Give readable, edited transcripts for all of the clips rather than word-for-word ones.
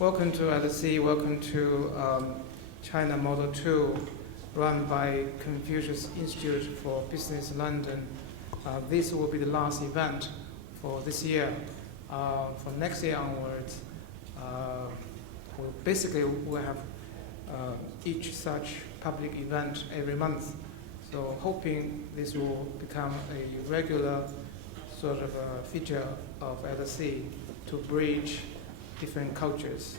Welcome to LSE, welcome to China Model 2, run by Confucius Institute for Business London. This will be the last event for this year. From next year onwards, we'll have each such public event every month. So hoping this will become a regular sort of a feature of LSE to bridge different cultures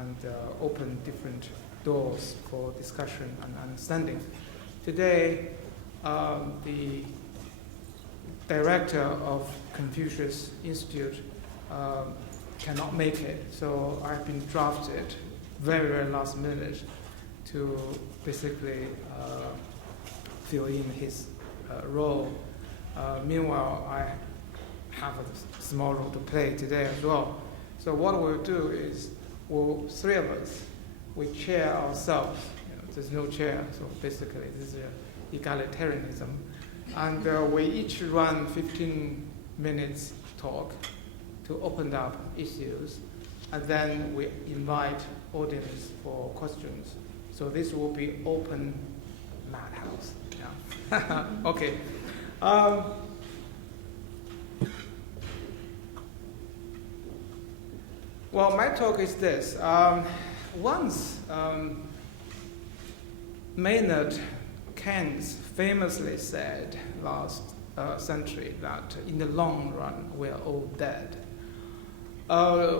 and open different doors for discussion and understanding. Today, the director of Confucius Institute cannot make it, so I've been drafted very, very last minute to basically fill in his role. Meanwhile, I have a small role to play today as well. So what we'll do is, three of us, we chair ourselves. There's no chair, so basically this is egalitarianism. And we each run 15 minutes talk to open up issues, and then we invite audience for questions. So this will be open madhouse. Yeah. Okay. Well, my talk is this. Once Maynard Keynes famously said last century that in the long run we're all dead,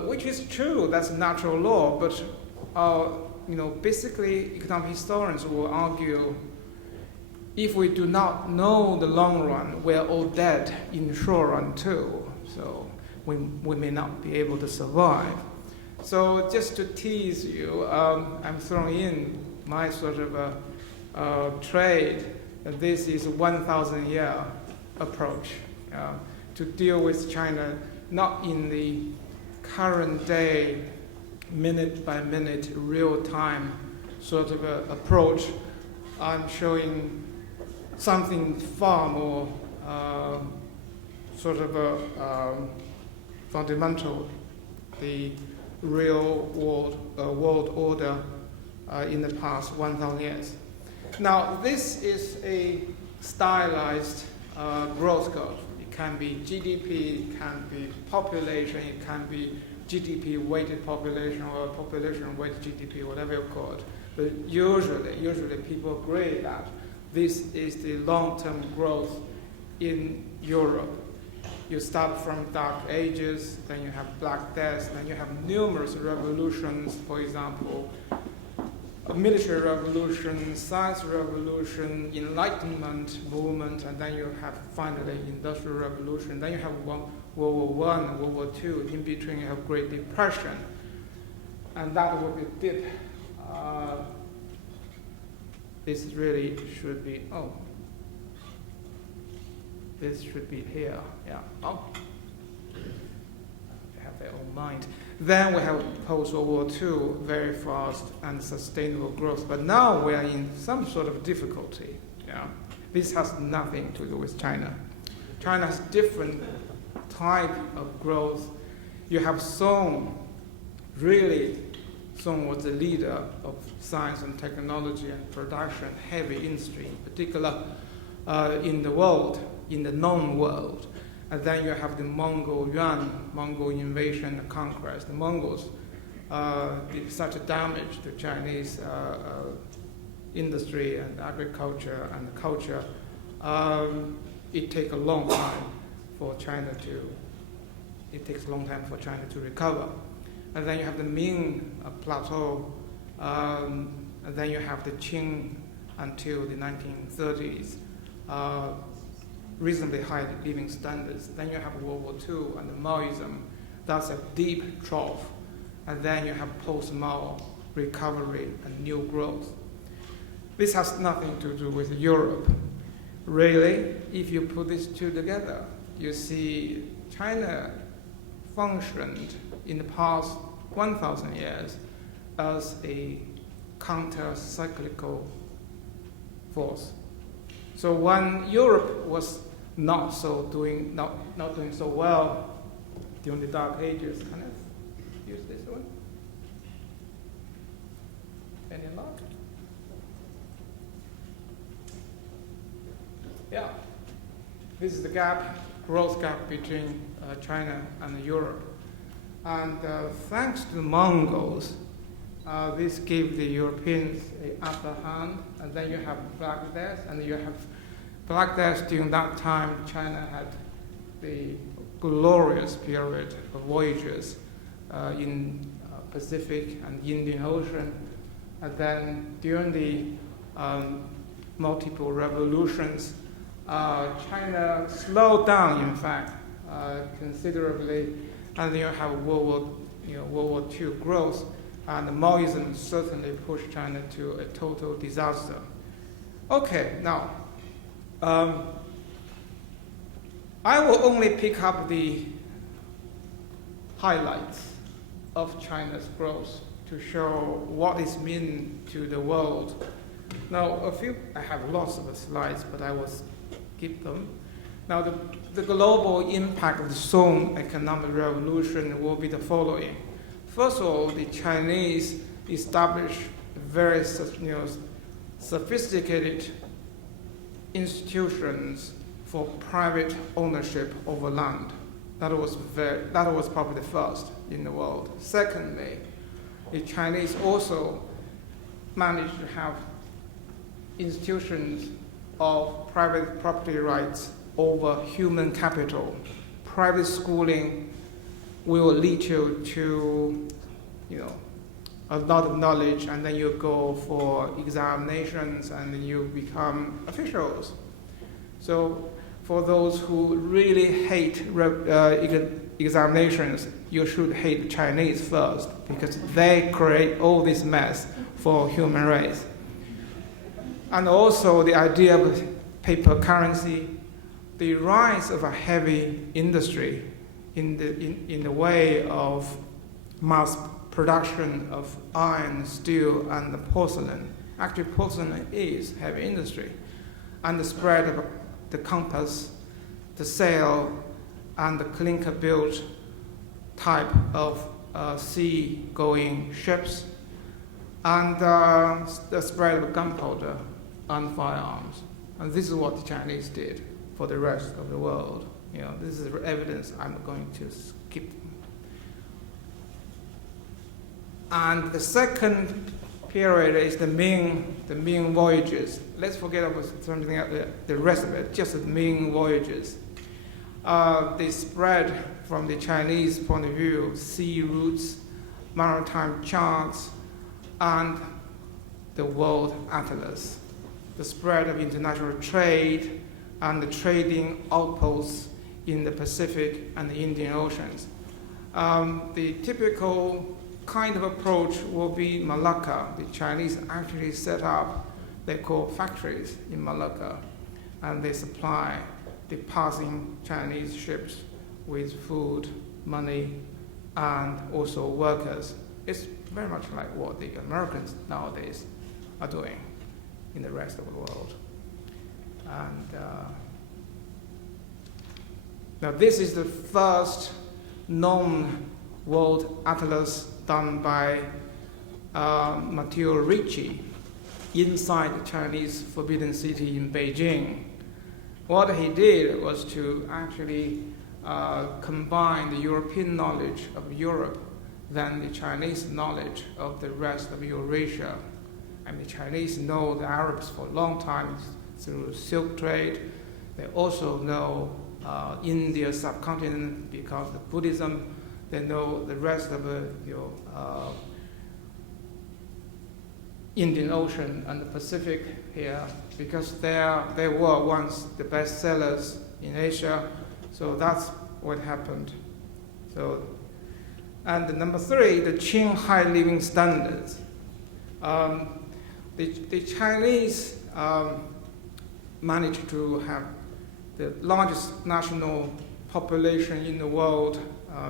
which is true. That's natural law. But basically, economic historians will argue if we do not know the long run, we're all dead in short run too. So we may not be able to survive. So just to tease you, I'm throwing in my sort of trade. This is a 1,000-year approach to deal with China, not in the current day, minute by minute, real time sort of approach. I'm showing something far more fundamental, the real world order in the past 1,000 years. Now, this is a stylized growth curve. It can be GDP, it can be population, it can be GDP-weighted population or population-weighted GDP, whatever you call it. But usually people agree that this is the long-term growth in Europe. You start from Dark Ages, then you have Black Death, then you have numerous revolutions, for example, a military revolution, science revolution, Enlightenment movement, and then you have finally Industrial Revolution. Then you have World War I and World War II. In between, you have Great Depression, and that will be dip. This really should be, this should be here, yeah. Oh, they have their own mind. Then we have post-World War II, very fast and sustainable growth. But now we are in some sort of difficulty, yeah. This has nothing to do with China. China has different type of growth. You have Song was the leader of science and technology and production, heavy industry, in particular in the world, in the known world. And then you have the Mongol invasion and conquest. The Mongols did such a damage to Chinese industry and agriculture and culture. It takes a long time for China to recover. And then you have the Ming plateau, and then you have the Qing until the 1930s. Reasonably high living standards. Then you have World War II and the Maoism. That's a deep trough. And then you have post-Mao recovery and new growth. This has nothing to do with Europe. Really, if you put these two together, you see China functioned in the past 1,000 years as a counter-cyclical force. So when Europe was not doing so well during the Dark Ages, can I use this one? Any luck? Yeah. This is the growth gap between China and Europe. And thanks to the Mongols, this gave the Europeans an upper hand. And then you have Black Death, and you have Black Death. During that time, China had the glorious period of voyages in Pacific and Indian Ocean. And then during the multiple revolutions, China slowed down, in fact, considerably, and then you have World War II growth, and Maoism certainly pushed China to a total disaster. Okay, now, I will only pick up the highlights of China's growth to show what it means to the world. Now, I have lots of slides, but I will skip them. Now, the global impact of the Song economic revolution will be the following. First of all, the Chinese established very sophisticated institutions for private ownership over land. That was probably the first in the world. Secondly, the Chinese also managed to have institutions of private property rights over human capital. Private schooling will lead you to, a lot of knowledge, and then you go for examinations, and then you become officials. So for those who really hate examinations, you should hate Chinese first, because they create all this mess for human race. And also the idea of paper currency, the rise of a heavy industry in the way of mass production of iron, steel, and porcelain. Actually, porcelain is heavy industry. And the spread of the compass, the sail, and the clinker-built type of sea-going ships, and the spread of gunpowder and firearms. And this is what the Chinese did for the rest of the world. This is evidence I'm going to skip. And the second period is the Ming voyages. Let's forget about something else, the rest of it, just the Ming voyages. They spread from the Chinese point of view, sea routes, maritime charts, and the world atlas. The spread of international trade and the trading outposts in the Pacific and the Indian Oceans. The typical kind of approach will be Malacca. The Chinese actually set up, they call factories in Malacca, and they supply the passing Chinese ships with food, money, and also workers. It's very much like what the Americans nowadays are doing in the rest of the world. And now this is the first known world atlas done by Matteo Ricci inside the Chinese Forbidden City in Beijing. What he did was to actually combine the European knowledge of Europe than the Chinese knowledge of the rest of Eurasia. And the Chinese know the Arabs for a long time through Silk trade. They also know India subcontinent because of Buddhism. They know the rest of the Indian Ocean and the Pacific here because they were once the best sellers in Asia. So that's what happened. And number three, the Qing high living standards. The Chinese managed to have the largest national population in the world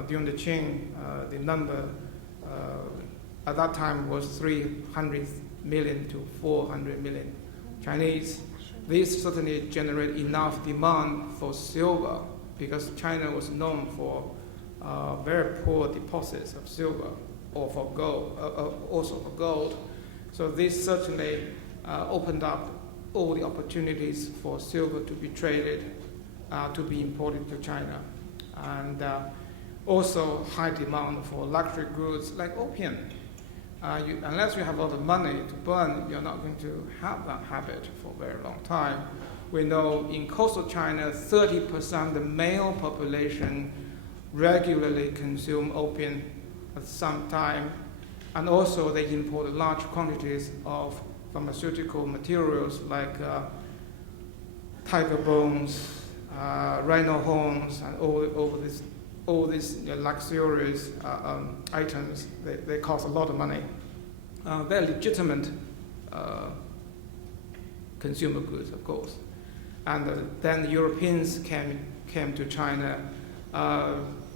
during the Qing. The number at that time was 300 million to 400 million Chinese. This certainly generated enough demand for silver because China was known for very poor deposits of silver or for gold, also for gold. So this certainly opened up all the opportunities for silver to be traded, to be imported to China. And also high demand for luxury goods like opium. Unless you have a lot of money to burn, you're not going to have that habit for a very long time. We know in coastal China, 30% of the male population regularly consume opium at some time. And also they import large quantities of pharmaceutical materials like tiger bones, rhino horns, and all these luxurious items. They cost a lot of money. They're legitimate consumer goods, of course. And then the Europeans came to China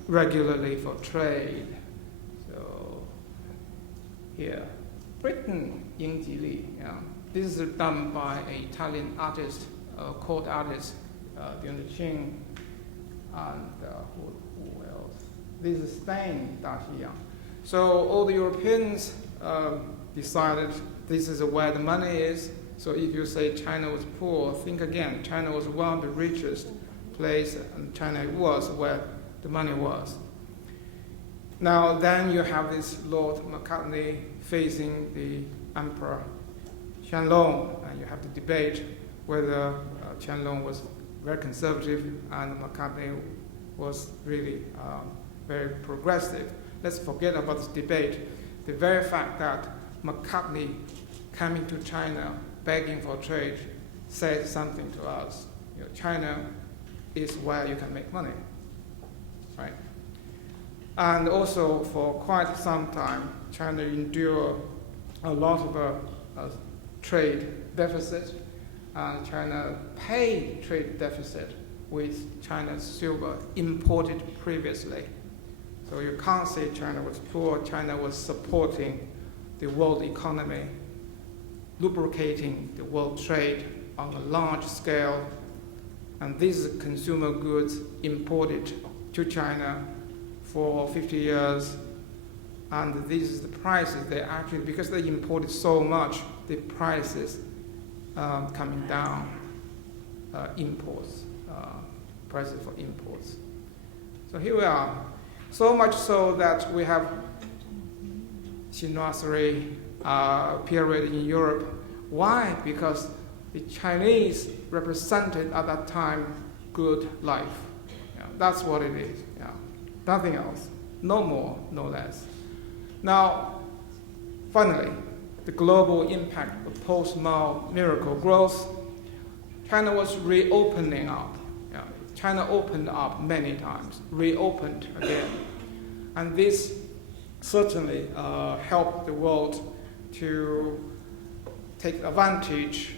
regularly for trade. So here, Britain, Yingji Li. Yeah. This is done by an Italian artist, court artist, Deng. And who else? This is Spain, Daxi. So all the Europeans decided this is where the money is. So if you say China was poor, think again. China was one of the richest places, and China was where the money was. Now then you have this Lord Macartney facing the Emperor Qianlong, and you have to debate whether Qianlong was very conservative and Macartney was really very progressive. Let's forget about this debate. The very fact that Macartney coming to China begging for trade says something to us. China is where you can make money, right? And also for quite some time, China endured a lot of trade deficit, and China paid trade deficit with China's silver imported previously. So you can't say China was poor. China was supporting the world economy, lubricating the world trade on a large scale. And these consumer goods imported to China for 50 years. And these are the prices. They actually, because they imported so much, the prices coming down, prices for imports. So here we are. So much so that we have chinoiserie period in Europe. Why? Because the Chinese represented at that time good life. Yeah, that's what it is. Yeah. Nothing else. No more, no less. Now, finally, the global impact of post-Mao miracle growth. China was reopening up. Yeah. China opened up many times, reopened again. And this certainly helped the world to take advantage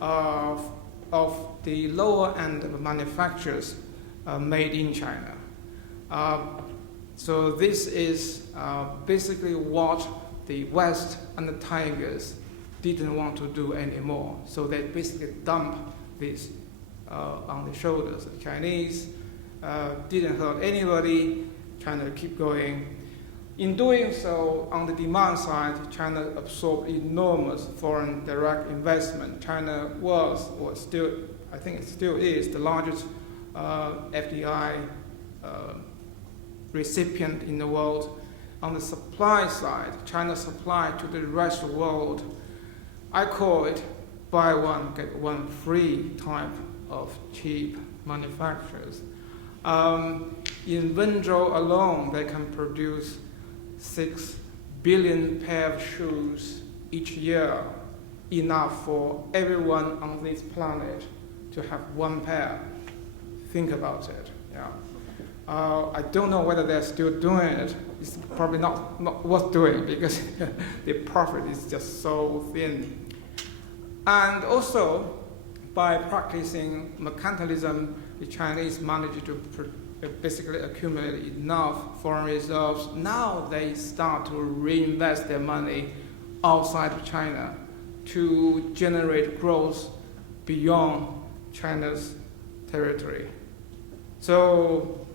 of the lower end of manufactures made in China. So this is basically what the West and the Tigers didn't want to do anymore. So they basically dumped this on the shoulders of the Chinese. Didn't hurt anybody, China keep going. In doing so, on the demand side, China absorbed enormous foreign direct investment. China was, or still, I think it still is, the largest FDI recipient in the world. On the supply side, China supplied to the rest of the world. I call it buy one, get one free type of cheap manufacturers. In Wenzhou alone, they can produce 6 billion pair of shoes each year, enough for everyone on this planet to have one pair. Think about it. Yeah. I don't know whether they're still doing it. It's probably not worth doing because the profit is just so thin. And also, by practicing mercantilism, the Chinese managed to basically accumulate enough foreign reserves. Now they start to reinvest their money outside of China to generate growth beyond China's territory. So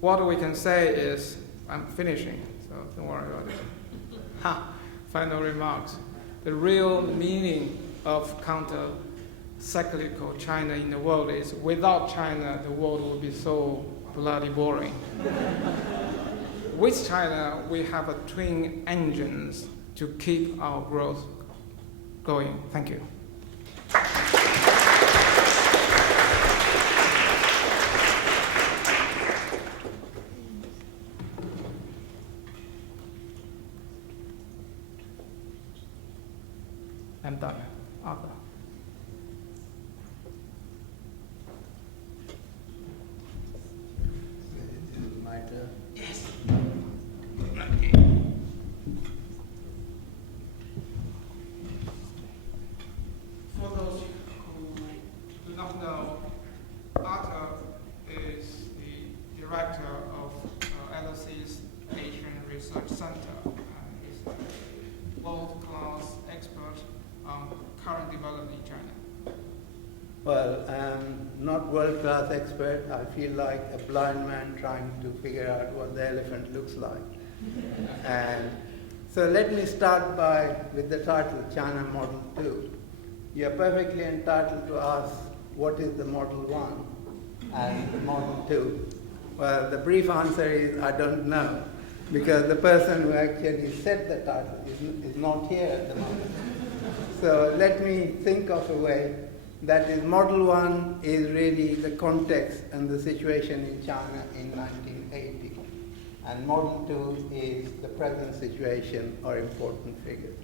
what we can say is, I'm finishing, so don't worry about it. final remarks. The real meaning of counter-cyclical China in the world is without China, the world would be so bloody boring. With China, we have a twin engines to keep our growth going. Thank you. I'm done. Arthur. My turn. Yes. For those who do not know, Athar is the director of LSE's Asian Research Center and is a world-class expert on current development in China. Well, I'm not world-class expert. I feel like a blind man trying to figure out what the elephant looks like. And so let me start with the title, China Model 2. You're perfectly entitled to ask, what is the Model 1 and the Model 2? Well, the brief answer is, I don't know, because the person who actually set the title is not here at the moment. So let me think of a way. That is, Model 1 is really the context and the situation in China in 1980. And Model 2 is the present situation or important figures.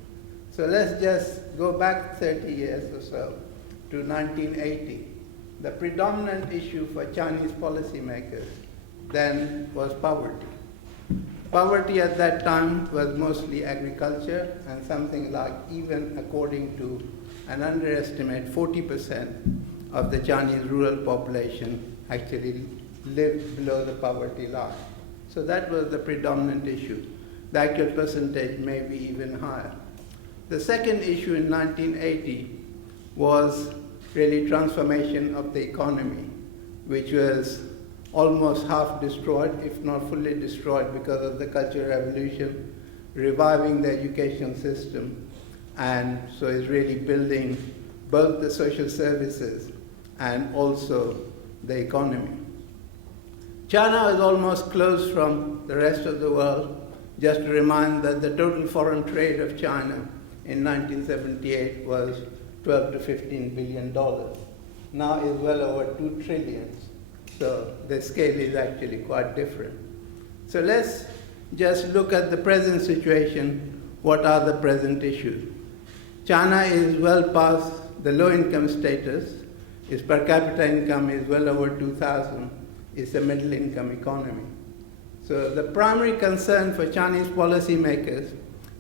So let's just go back 30 years or so to 1980. The predominant issue for Chinese policymakers then was poverty. Poverty at that time was mostly agriculture, and something like, even according to an underestimate, 40% of the Chinese rural population actually lived below the poverty line. So that was the predominant issue. The actual percentage may be even higher. The second issue in 1980 was really transformation of the economy, which was almost half destroyed, if not fully destroyed, because of the Cultural Revolution, reviving the education system, and so it's really building both the social services and also the economy. China is almost closed from the rest of the world. Just to remind that the total foreign trade of China in 1978 was $12 to $15 billion. Now it's well over 2 trillion. So the scale is actually quite different. So let's just look at the present situation. What are the present issues? China is well past the low income status. Its per capita income is well over 2,000. It's a middle income economy. So the primary concern for Chinese policymakers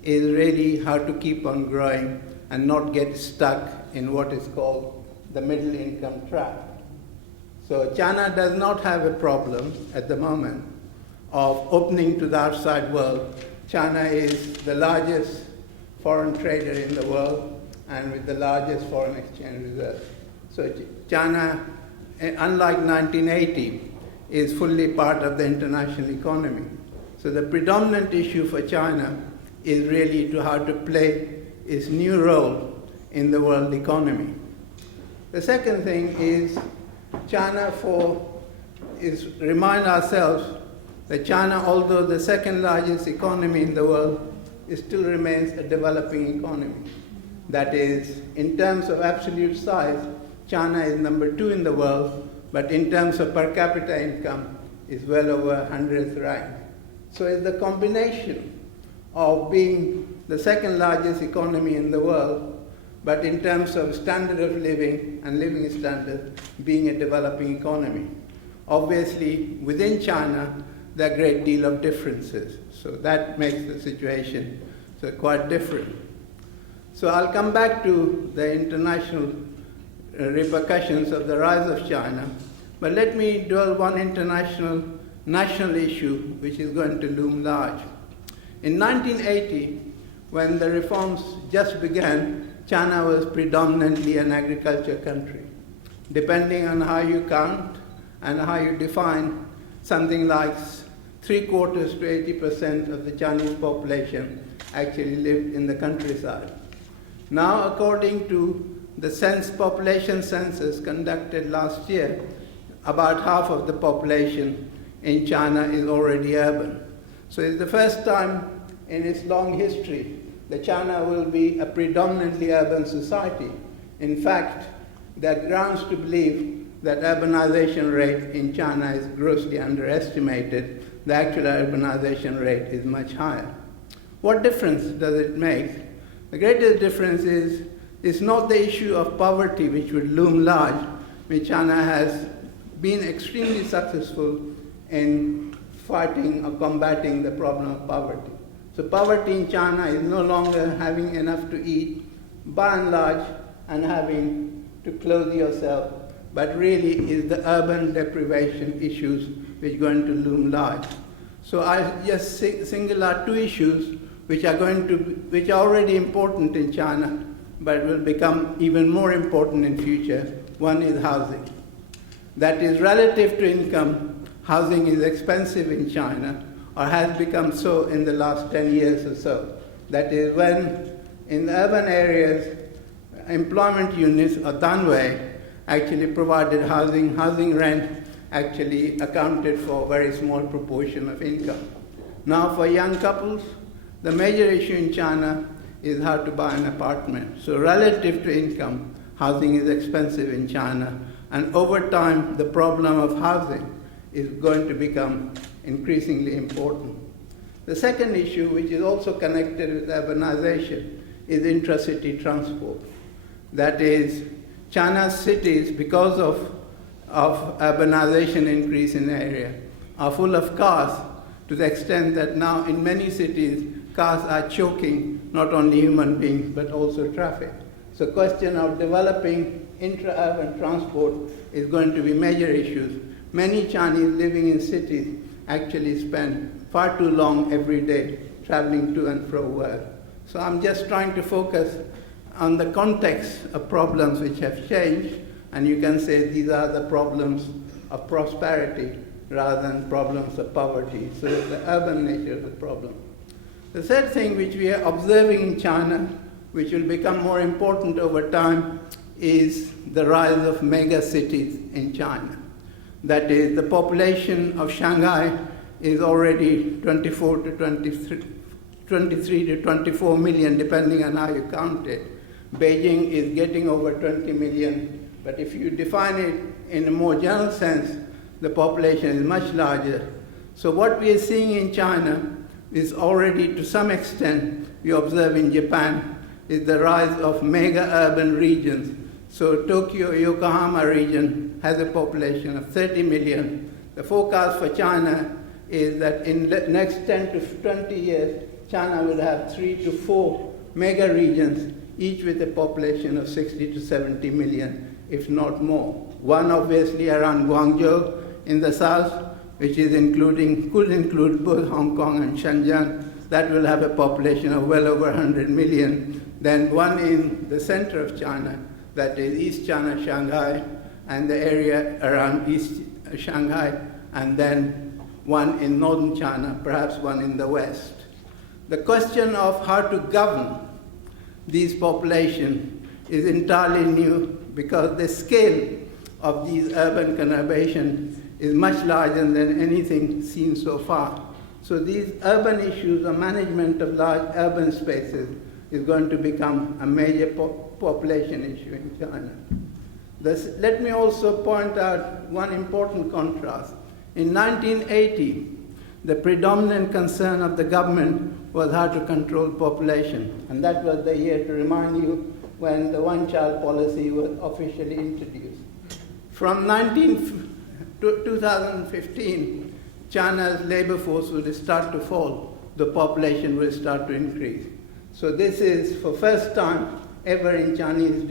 is really how to keep on growing and not get stuck in what is called the middle income trap. So China does not have a problem at the moment of opening to the outside world. China is the largest foreign trader in the world and with the largest foreign exchange reserve. So China, unlike 1980, is fully part of the international economy. So the predominant issue for China is really to how to play its new role in the world economy. The second thing is China remind ourselves that China, although the second largest economy in the world, it still remains a developing economy. That is, in terms of absolute size, China is number 2 in the world, but in terms of per capita income, is well over 100th rank. So it's the combination of being the second largest economy in the world, but in terms of standard of living and living standards, being a developing economy. Obviously, within China, there are a great deal of differences. So that makes the situation quite different. So I'll come back to the international repercussions of the rise of China, but let me dwell one international national issue which is going to loom large. In 1980, when the reforms just began, China was predominantly an agriculture country. Depending on how you count and how you define, something like 3/4 to 80% of the Chinese population actually lived in the countryside. Now, according to the population census conducted last year, about half of the population in China is already urban. So it's the first time in its long history that China will be a predominantly urban society. In fact, there are grounds to believe that urbanization rate in China is grossly underestimated. The actual urbanization rate is much higher. What difference does it make? The greatest difference is it's not the issue of poverty which would loom large, which China has been extremely successful in fighting or combating the problem of poverty. So poverty in China is no longer having enough to eat, by and large, and having to clothe yourself, but really is the urban deprivation issues which are going to loom large. So I just single out two issues which are already important in China, but will become even more important in future. One is housing. That is, relative to income, housing is expensive in China, or has become so in the last 10 years or so. That is, when in the urban areas, employment units or danwei actually provided housing rent actually accounted for a very small proportion of income. Now for young couples, the major issue in China is how to buy an apartment. So relative to income, housing is expensive in China, and over time the problem of housing is going to become increasingly important. The second issue, which is also connected with urbanization, is intracity transport. That is, China's cities, because of urbanization increase in area, are full of cars to the extent that now in many cities, cars are choking not only human beings but also traffic. So question of developing intra-urban transport is going to be major issues. Many Chinese living in cities actually spend far too long every day traveling to and fro work. So I'm just trying to focus on the context of problems which have changed, and you can say these are the problems of prosperity rather than problems of poverty. So it's the urban nature of the problem. The third thing which we are observing in China, which will become more important over time, is the rise of mega cities in China. That is, the population of Shanghai is already 23 to 24 million, depending on how you count it. Beijing is getting over 20 million, but if you define it in a more general sense, the population is much larger. So what we are seeing in China is already, to some extent, we observe in Japan, is the rise of mega-urban regions. So Tokyo, Yokohama region has a population of 30 million. The forecast for China is that in the next 10 to 20 years, China will have 3 to 4 mega regions, each with a population of 60 to 70 million, if not more. One obviously around Guangzhou in the south, which is could include both Hong Kong and Shenzhen. That will have a population of well over 100 million. Then one in the center of China, that is East China, Shanghai, and the area around East Shanghai, and then one in northern China, perhaps one in the west. The question of how to govern these populations is entirely new because the scale of these urban conurbations is much larger than anything seen so far. So these urban issues or management of large urban spaces is going to become a major population issue in China. Let me also point out one important contrast. In 1980, the predominant concern of the government was how to control population. And that was the year, to remind you, when the one-child policy was officially introduced. From 2015, China's labor force will start to fall. The population will start to increase. So this is, for first time ever in Chinese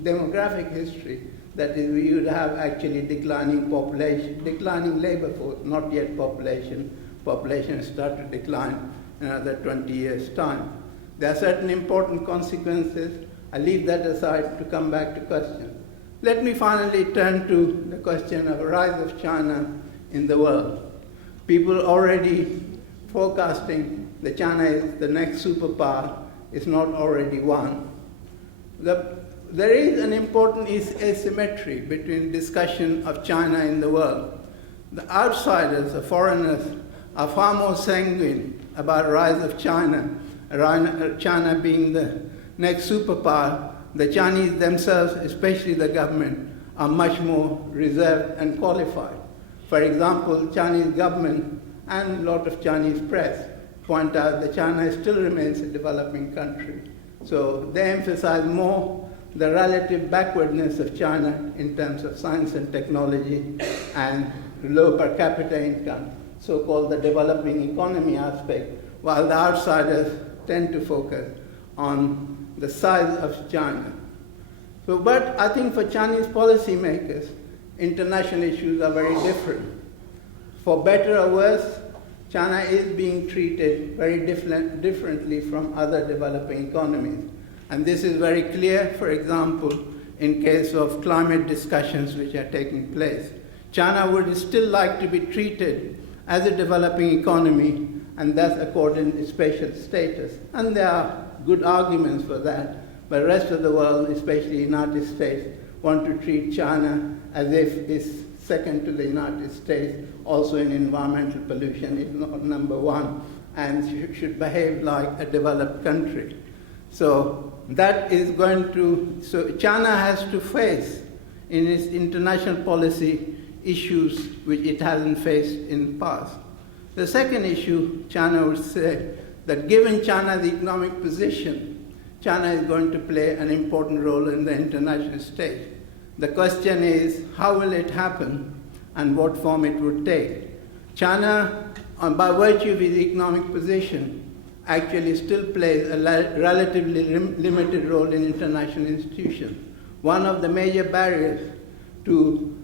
demographic history, that is, we would have actually declining population, declining labor force, not yet population. Population start to decline in another 20 years' time. There are certain important consequences. I leave that aside to come back to questions. Let me finally turn to the question of rise of China in the world. People already forecasting that China is the next superpower is not already one. There is an important asymmetry between discussion of China in the world. The outsiders, the foreigners, are far more sanguine about the rise of China, China being the next superpower. The Chinese themselves, especially the government, are much more reserved and qualified. For example, Chinese government and a lot of Chinese press point out that China still remains a developing country. So they emphasize more the relative backwardness of China in terms of science and technology and low per capita income, so-called the developing economy aspect, while the outsiders tend to focus on the size of China. So, but I think for Chinese policymakers, international issues are very different. For better or worse, China is being treated very differently from other developing economies. And this is very clear, for example, in case of climate discussions which are taking place. China would still like to be treated as a developing economy and thus accorded special status. And there are good arguments for that, but the rest of the world, especially the United States, want to treat China as if it's second to the United States, also in environmental pollution, if not number one, and should behave like a developed country. So that is going to, so China has to face in its international policy issues which it hasn't faced in the past. The second issue, China would say that given China's economic position, China is going to play an important role in the international stage. The question is, how will it happen and what form it would take? China, by virtue of its economic position, actually still plays a relatively limited role in international institutions. One of the major barriers to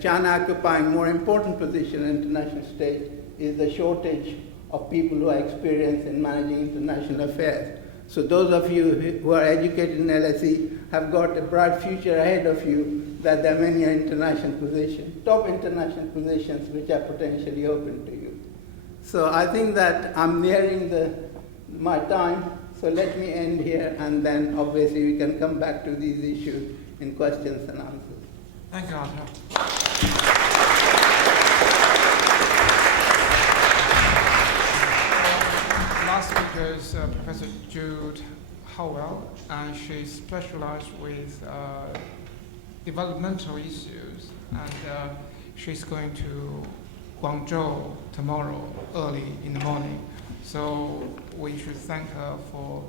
China occupying more important position in the international stage is the shortage of people who are experienced in managing international affairs. So those of you who are educated in LSE have got a bright future ahead of you, that there are many international positions, top international positions which are potentially open to you. So I think that I'm nearing my time, so let me end here, and then obviously we can come back to these issues in questions and answers. Thank you, Athar. Last speaker is Professor Jude Howell, and she specialized with developmental issues, and she's going to Guangzhou tomorrow early in the morning. So we should thank her for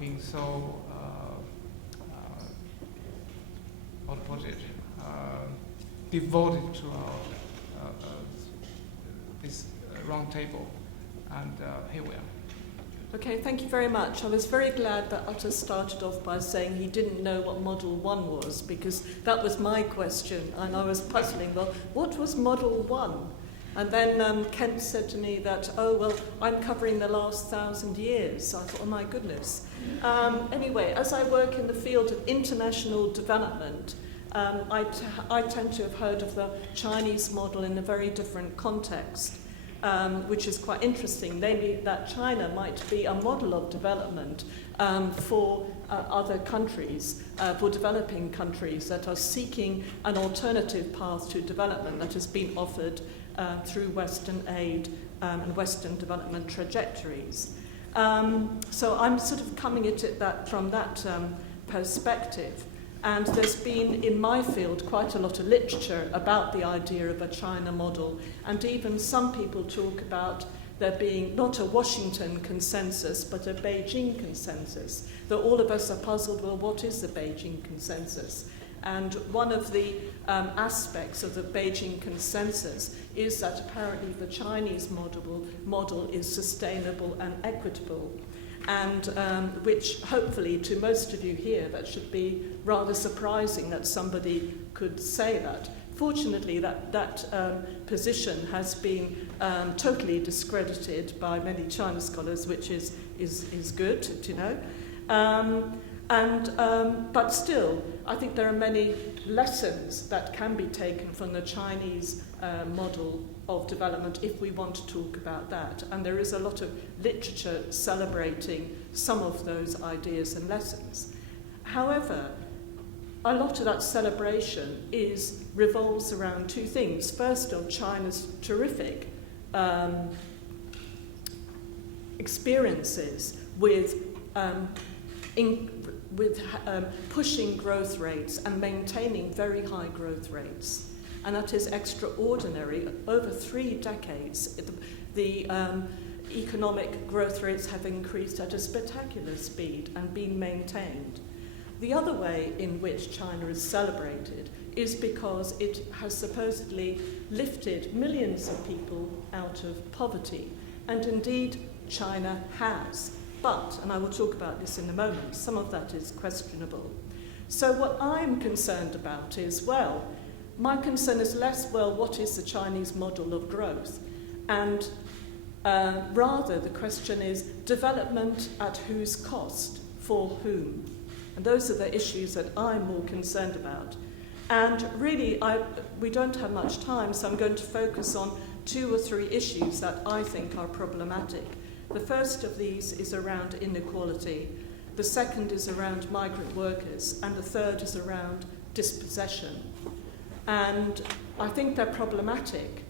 being so, how to put it, devoted to our this round table, and here we are. Okay, thank you very much. I was very glad that Athar started off by saying he didn't know what Model 1 was, because that was my question, and I was puzzling, well, what was Model 1? And then Kent said to me that, oh, well, I'm covering the last 1,000 years. So I thought, oh my goodness. Anyway, as I work in the field of international development, I tend to have heard of the Chinese model in a very different context, which is quite interesting, namely that China might be a model of development for other countries, for developing countries that are seeking an alternative path to development that has been offered through Western aid and Western development trajectories. So I'm sort of coming at it from that perspective. And there's been, in my field, quite a lot of literature about the idea of a China model. And even some people talk about there being not a Washington consensus, but a Beijing consensus. That all of us are puzzled, well, what is the Beijing consensus? And one of the aspects of the Beijing consensus is that apparently the Chinese model is sustainable and equitable, and which hopefully to most of you here that should be rather surprising that somebody could say that. Fortunately, that position has been totally discredited by many China scholars, which is good to know. But still, I think there are many lessons that can be taken from the Chinese model of development if we want to talk about that. And there is a lot of literature celebrating some of those ideas and lessons. However, a lot of that celebration revolves around two things. First, of China's terrific experiences with pushing growth rates and maintaining very high growth rates. And that is extraordinary. Over 3 decades, the economic growth rates have increased at a spectacular speed and been maintained. The other way in which China is celebrated is because it has supposedly lifted millions of people out of poverty. And indeed, China has. But, and I will talk about this in a moment, some of that is questionable. So what I'm concerned about is, well, my concern is less, well, what is the Chinese model of growth? And rather, the question is development at whose cost, for whom? And those are the issues that I'm more concerned about. And really, we don't have much time, so I'm going to focus on 2 or 3 issues that I think are problematic. The first of these is around inequality. The second is around migrant workers. And the third is around dispossession. And I think they're problematic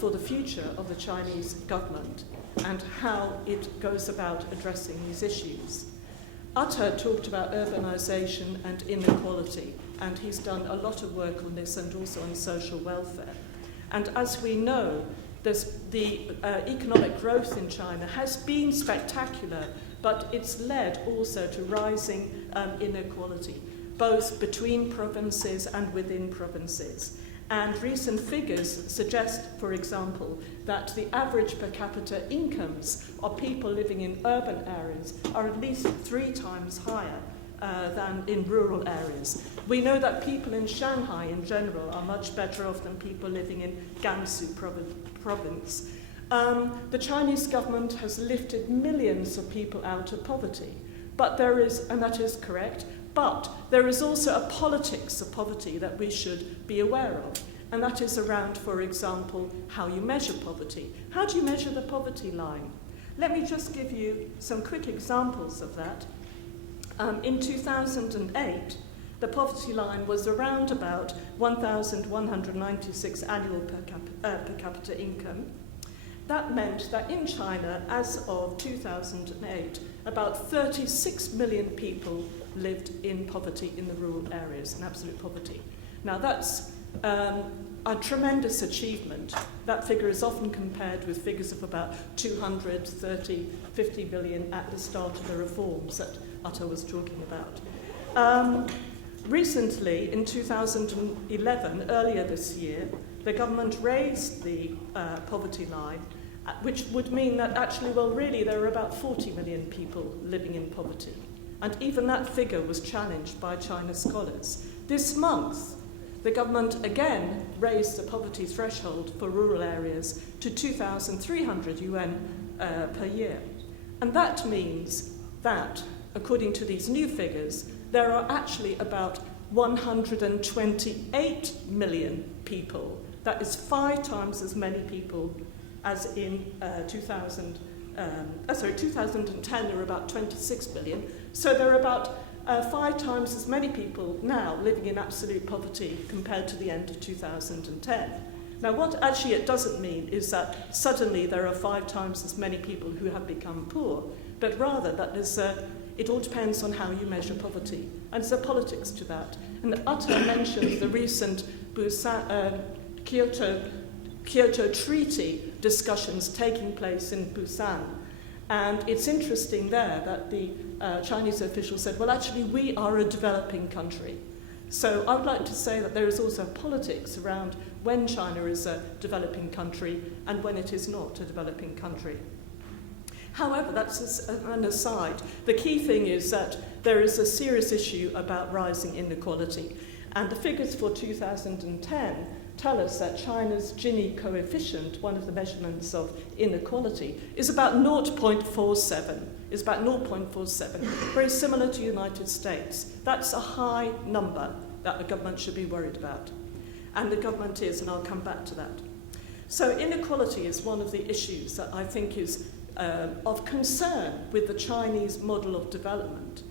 for the future of the Chinese government and how it goes about addressing these issues. Athar talked about urbanization and inequality, and he's done a lot of work on this and also on social welfare. And as we know, the economic growth in China has been spectacular, but it's led also to rising inequality, both between provinces and within provinces. And recent figures suggest, for example, that the average per capita incomes of people living in urban areas are at least 3 times higher than in rural areas. We know that people in Shanghai in general are much better off than people living in Gansu province. The Chinese government has lifted millions of people out of poverty, but there is, and that is correct, but there is also a politics of poverty that we should be aware of, and that is around, for example, how you measure poverty. How do you measure the poverty line? Let me just give you some quick examples of that. In 2008, the poverty line was around about 1,196 annual per capita income. That meant that in China, as of 2008, about 36 million people lived in poverty in the rural areas, in absolute poverty. Now that's a tremendous achievement. That figure is often compared with figures of about 230, 50 million at the start of the reforms that Athar was talking about. Recently, in 2011, earlier this year, the government raised the poverty line, which would mean that actually, well, really, there are about 40 million people living in poverty. And even that figure was challenged by China scholars. This month, the government again raised the poverty threshold for rural areas to 2,300 yuan per year. And that means that, according to these new figures, there are actually about 128 million people. That is 5 times as many people as in 2010. There were about 26 million. So there are about 5 times as many people now living in absolute poverty compared to the end of 2010. Now, what actually it doesn't mean is that suddenly there are 5 times as many people who have become poor, but rather that it all depends on how you measure poverty. And there's a politics to that. And Athar mentioned the recent Kyoto Treaty discussions taking place in Busan. And it's interesting there that the Chinese officials said, well, actually, we are a developing country. So I would like to say that there is also politics around when China is a developing country and when it is not a developing country. However, that's an aside. The key thing is that there is a serious issue about rising inequality. And the figures for 2010 tell us that China's Gini coefficient, one of the measurements of inequality, is about 0.47. Very similar to the United States. That's a high number. that the government should be worried about. And the government is, and I'll come back to that. So inequality is one of the issues that I think is of concern with the Chinese model of development.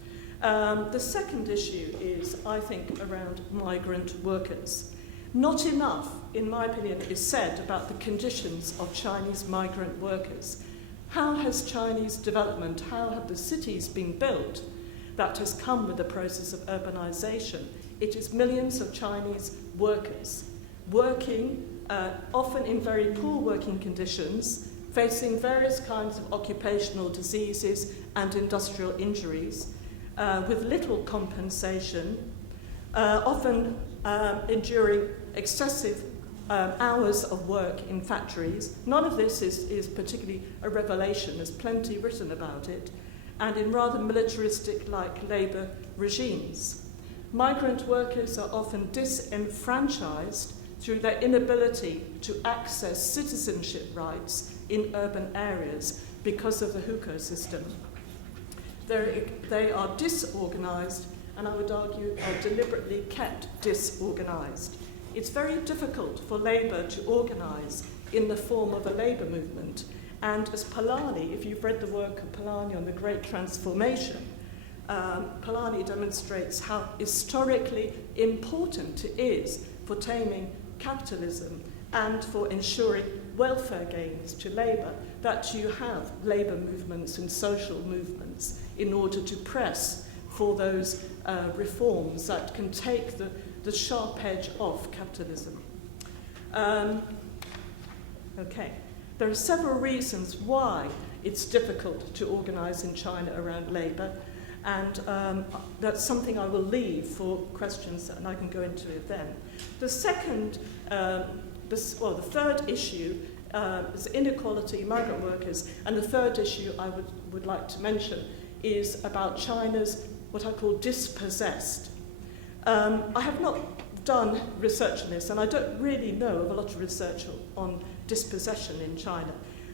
The second issue is, I think, around migrant workers. Not enough, in my opinion, is said about the conditions of Chinese migrant workers. How has Chinese development, how have the cities been built that has come with the process of urbanization? It is millions of Chinese workers working, often in very poor working conditions, facing various kinds of occupational diseases and industrial injuries, with little compensation, often enduring excessive hours of work in factories. None of this is particularly a revelation. There's plenty written about it, and in rather militaristic-like labour regimes. Migrant workers are often disenfranchised through their inability to access citizenship rights in urban areas because of the hookah system. They are disorganised, and I would argue are deliberately kept disorganised. It's very difficult for labour to organise in the form of a labour movement. And as Polanyi, if you've read the work of Polanyi on the Great Transformation, Polanyi demonstrates how historically important it is for taming capitalism and for ensuring welfare gains to labour, that you have labour movements and social movements in order to press for those reforms that can take the sharp edge off capitalism. Okay. There are several reasons why it's difficult to organise in China around labour, and that's something I will leave for questions, and I can go into it then. The second, the third issue is inequality, migrant workers, and the third issue I would like to mention is about China's what I call dispossessed. I have not done research on this, and I don't really know of a lot of research on dispossession in China.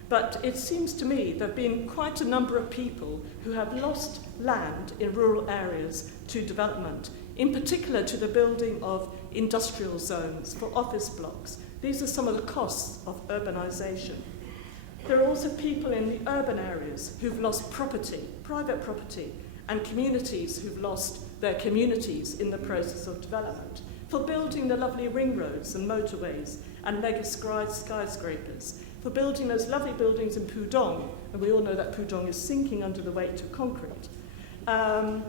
But it seems to me there have been quite a number of people who have lost land in rural areas to development, in particular to the building of industrial zones for office blocks. These are some of the costs of urbanization. There are also people in the urban areas who've lost property, private property, and communities who've lost their communities in the process of development, for building the lovely ring roads and motorways and mega skyscrapers, for building those lovely buildings in Pudong, and we all know that Pudong is sinking under the weight of concrete. And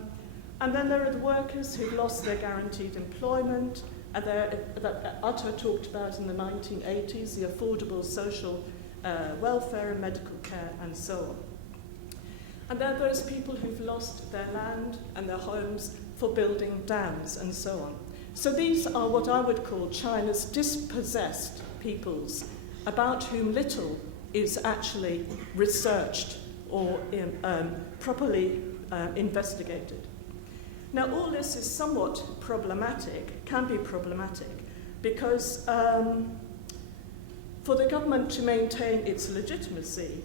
then there are the workers who've lost their guaranteed employment, and that Athar talked about in the 1980s, the affordable social welfare and medical care and so on. And there are those people who've lost their land and their homes for building dams and so on. So these are what I would call China's dispossessed peoples, about whom little is actually researched or properly investigated. Now, all this is somewhat problematic, can be problematic, because for the government to maintain its legitimacy,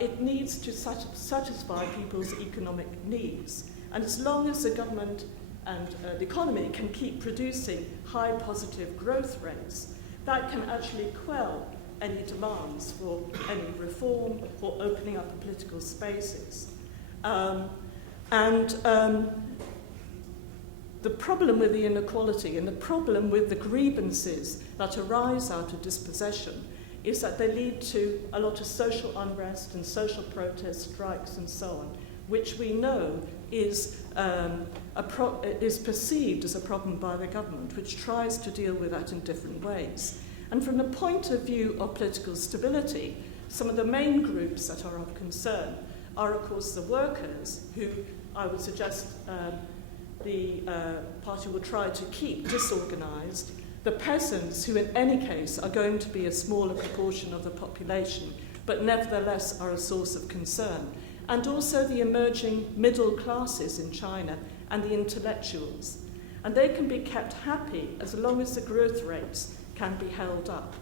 it needs to satisfy people's economic needs. And as long as the government and the economy can keep producing high positive growth rates, that can actually quell any demands for any reform or opening up of political spaces. The problem with the inequality and the problem with the grievances that arise out of dispossession is that they lead to a lot of social unrest and social protests, strikes and so on, which we know is perceived as a problem by the government, which tries to deal with that in different ways. And from the point of view of political stability, some of the main groups that are of concern are, of course, the workers, who I would suggest the party will try to keep disorganised, the peasants, who in any case are going to be a smaller proportion of the population, but nevertheless are a source of concern, and also the emerging middle classes in China and the intellectuals. And they can be kept happy as long as the growth rates can be held up.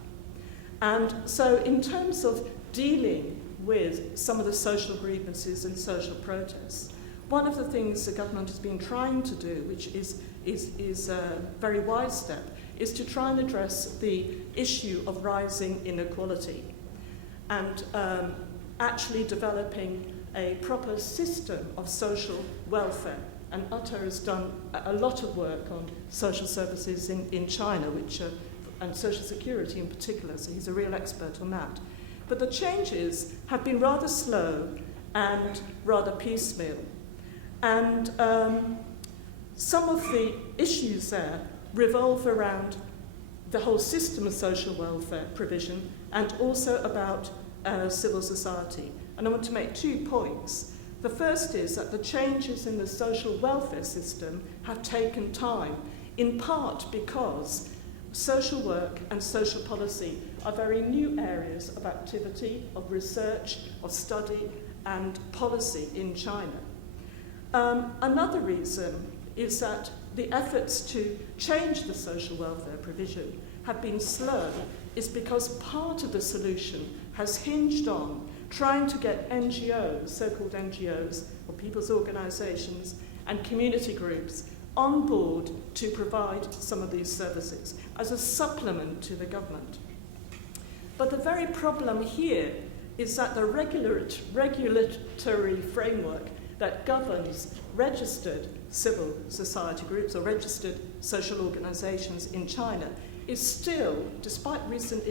And so in terms of dealing with some of the social grievances and social protests, one of the things the government has been trying to do, which is is a very wise step, is to try and address the issue of rising inequality and actually developing a proper system of social welfare. And Athar has done a lot of work on social services in China, and social security in particular, so he's a real expert on that. But the changes have been rather slow and rather piecemeal. And some of the issues there revolve around the whole system of social welfare provision and also about civil society. And I want to make 2 points. The first is that the changes in the social welfare system have taken time, in part because social work and social policy are very new areas of activity, of research, of study and policy in China. Another reason is that the efforts to change the social welfare provision have been slow, is because part of the solution has hinged on trying to get NGOs, so-called NGOs, or people's organisations, and community groups on board to provide some of these services as a supplement to the government. But the very problem here is that the regulatory framework that governs registered civil society groups or registered social organisations in China is still, despite recent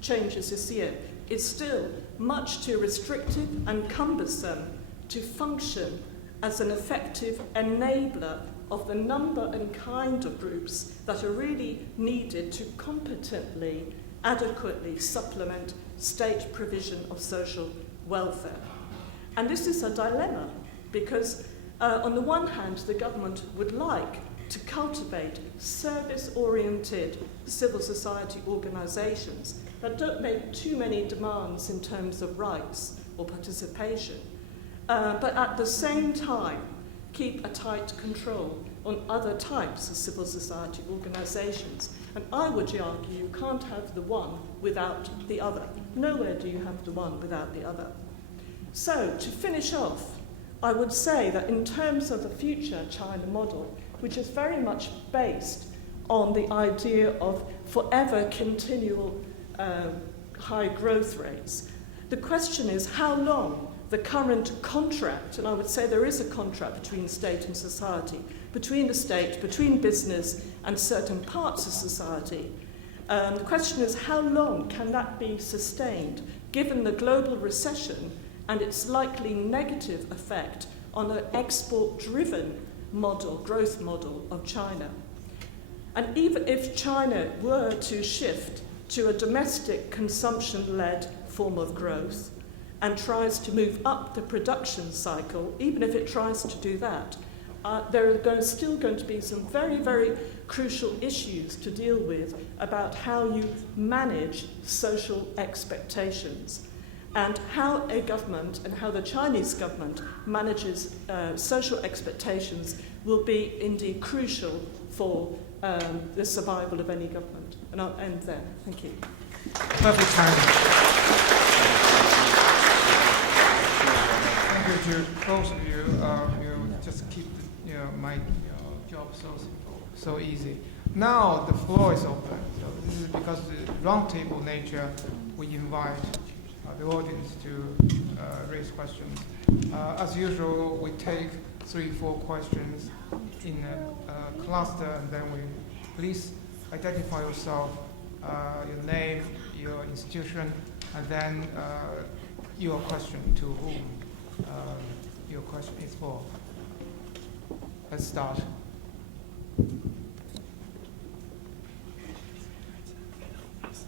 changes this year, is still much too restrictive and cumbersome to function as an effective enabler of the number and kind of groups that are really needed to competently, adequately supplement state provision of social welfare. And this is a dilemma because on the one hand, the government would like to cultivate service-oriented civil society organisations that don't make too many demands in terms of rights or participation, but at the same time keep a tight control on other types of civil society organisations. And I would argue you can't have the one without the other. Nowhere do you have the one without the other. So, to finish off, I would say that in terms of the future China model, which is very much based on the idea of forever continual high growth rates, the question is how long the current contract, and I would say there is a contract between state and society, between the state, between business and certain parts of society. The question is how long can that be sustained given the global recession and its likely negative effect on an export-driven model, growth model of China. And even if China were to shift to a domestic consumption-led form of growth and tries to move up the production cycle, even if it tries to do that, there are still going to be some very, very crucial issues to deal with about how you manage social expectations and how a government and how the Chinese government manages social expectations will be indeed crucial for the survival of any government. And I'll end there. Thank you. Perfect timing. Thank you to both of you. You just keep my job so easy. Now the floor is open. So this is because of the roundtable nature. We invite the audience to raise questions. As usual, we take 3-4 questions in a cluster, and then we please identify yourself, your name, your institution, and then your question to whom your question is for. Let's start.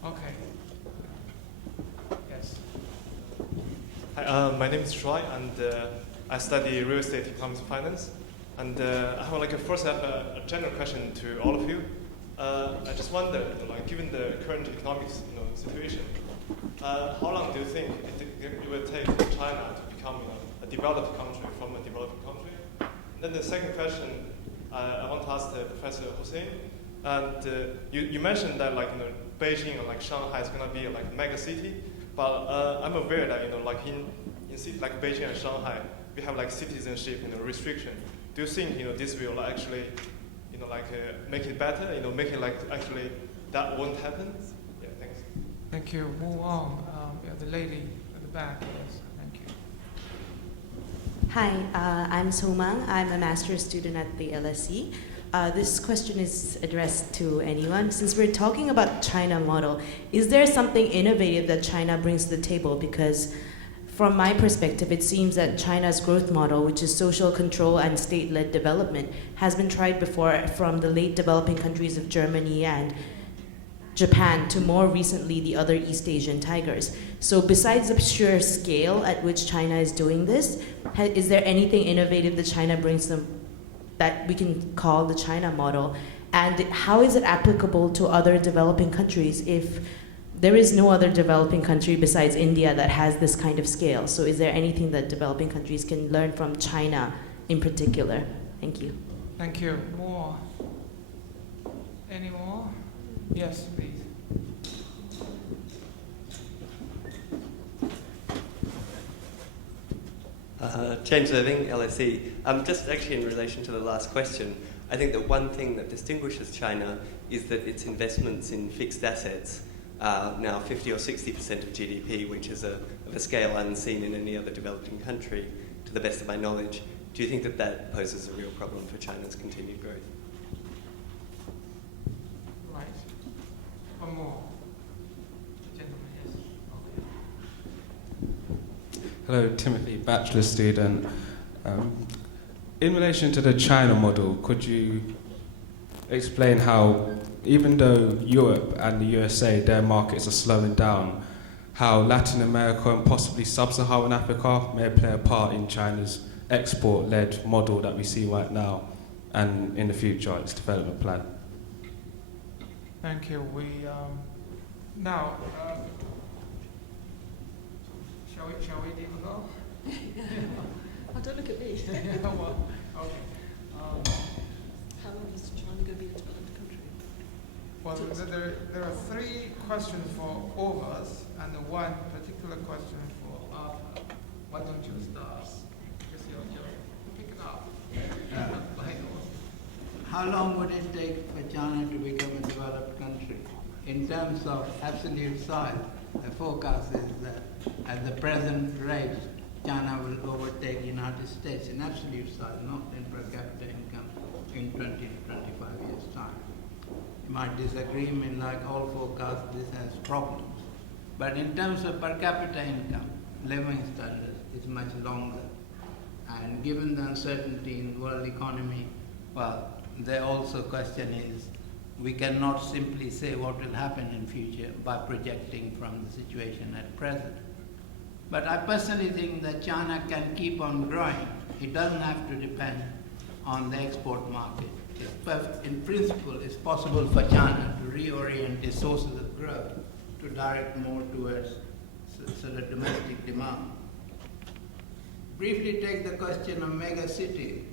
Okay. Yes. Hi, my name is Troy, and I study real estate economics and finance. And I have a general question to all of you. I just wonder, given the current economics situation, how long do you think it will take China to become a developed country from a developing country? And then the second question I want to ask Professor Hussain. And you mentioned that Beijing and Shanghai is going to be a mega city, but I'm aware that in cities like Beijing and Shanghai, we have citizenship restriction. Do you think this will actually make it better, make it like actually that won't happen? Yeah, thanks. Thank you. Move on. The lady at the back. Yes. Thank you. Hi, I'm Somang. I'm a master's student at the LSE. This question is addressed to anyone. Since we're talking about China model, is there something innovative that China brings to the table? Because from my perspective, it seems that China's growth model, which is social control and state-led development, has been tried before from the late developing countries of Germany and Japan to more recently the other East Asian tigers. So besides the sheer scale at which China is doing this, is there anything innovative that China brings them that we can call the China model? And how is it applicable to other developing countries if there is no other developing country besides India that has this kind of scale? So is there anything that developing countries can learn from China in particular? Thank you. Thank you. More? Any more? Yes, please. James Irving, LSE. Just actually in relation to the last question, I think that one thing that distinguishes China is that its investments in fixed assets are now 50 or 60% of GDP, which is of a scale unseen in any other developing country, to the best of my knowledge. Do you think that that poses a real problem for China's continued growth? Right. One more. Gentleman, yes. Okay. Hello, Timothy, bachelor student. In relation to the China model, could you explain how, even though Europe and the USA, their markets are slowing down, how Latin America and possibly sub-Saharan Africa may play a part in China's export-led model that we see right now and in the future, its development plan? Thank you. We now shall we dig a go? Oh, don't look at me. Yeah, well, okay. How long is China going to be a developed country? Well, there are three questions for all of us and one particular question for Arthur. Why don't you start? Because you're picking up. How long would it take for China to become a developed country? In terms of absolute size, the forecast is that at the present rate, China will overtake the United States in absolute size, not in per capita income, in 20 to 25 years' time. You might disagree, like all forecasts, this has problems. But in terms of per capita income, living standards is much longer. And given the uncertainty in the world economy, well, the also question is, we cannot simply say what will happen in future by projecting from the situation at present. But I personally think that China can keep on growing. It doesn't have to depend on the export market. In principle, it's possible for China to reorient its sources of growth to direct more towards sort of domestic demand. Briefly take the question of mega city.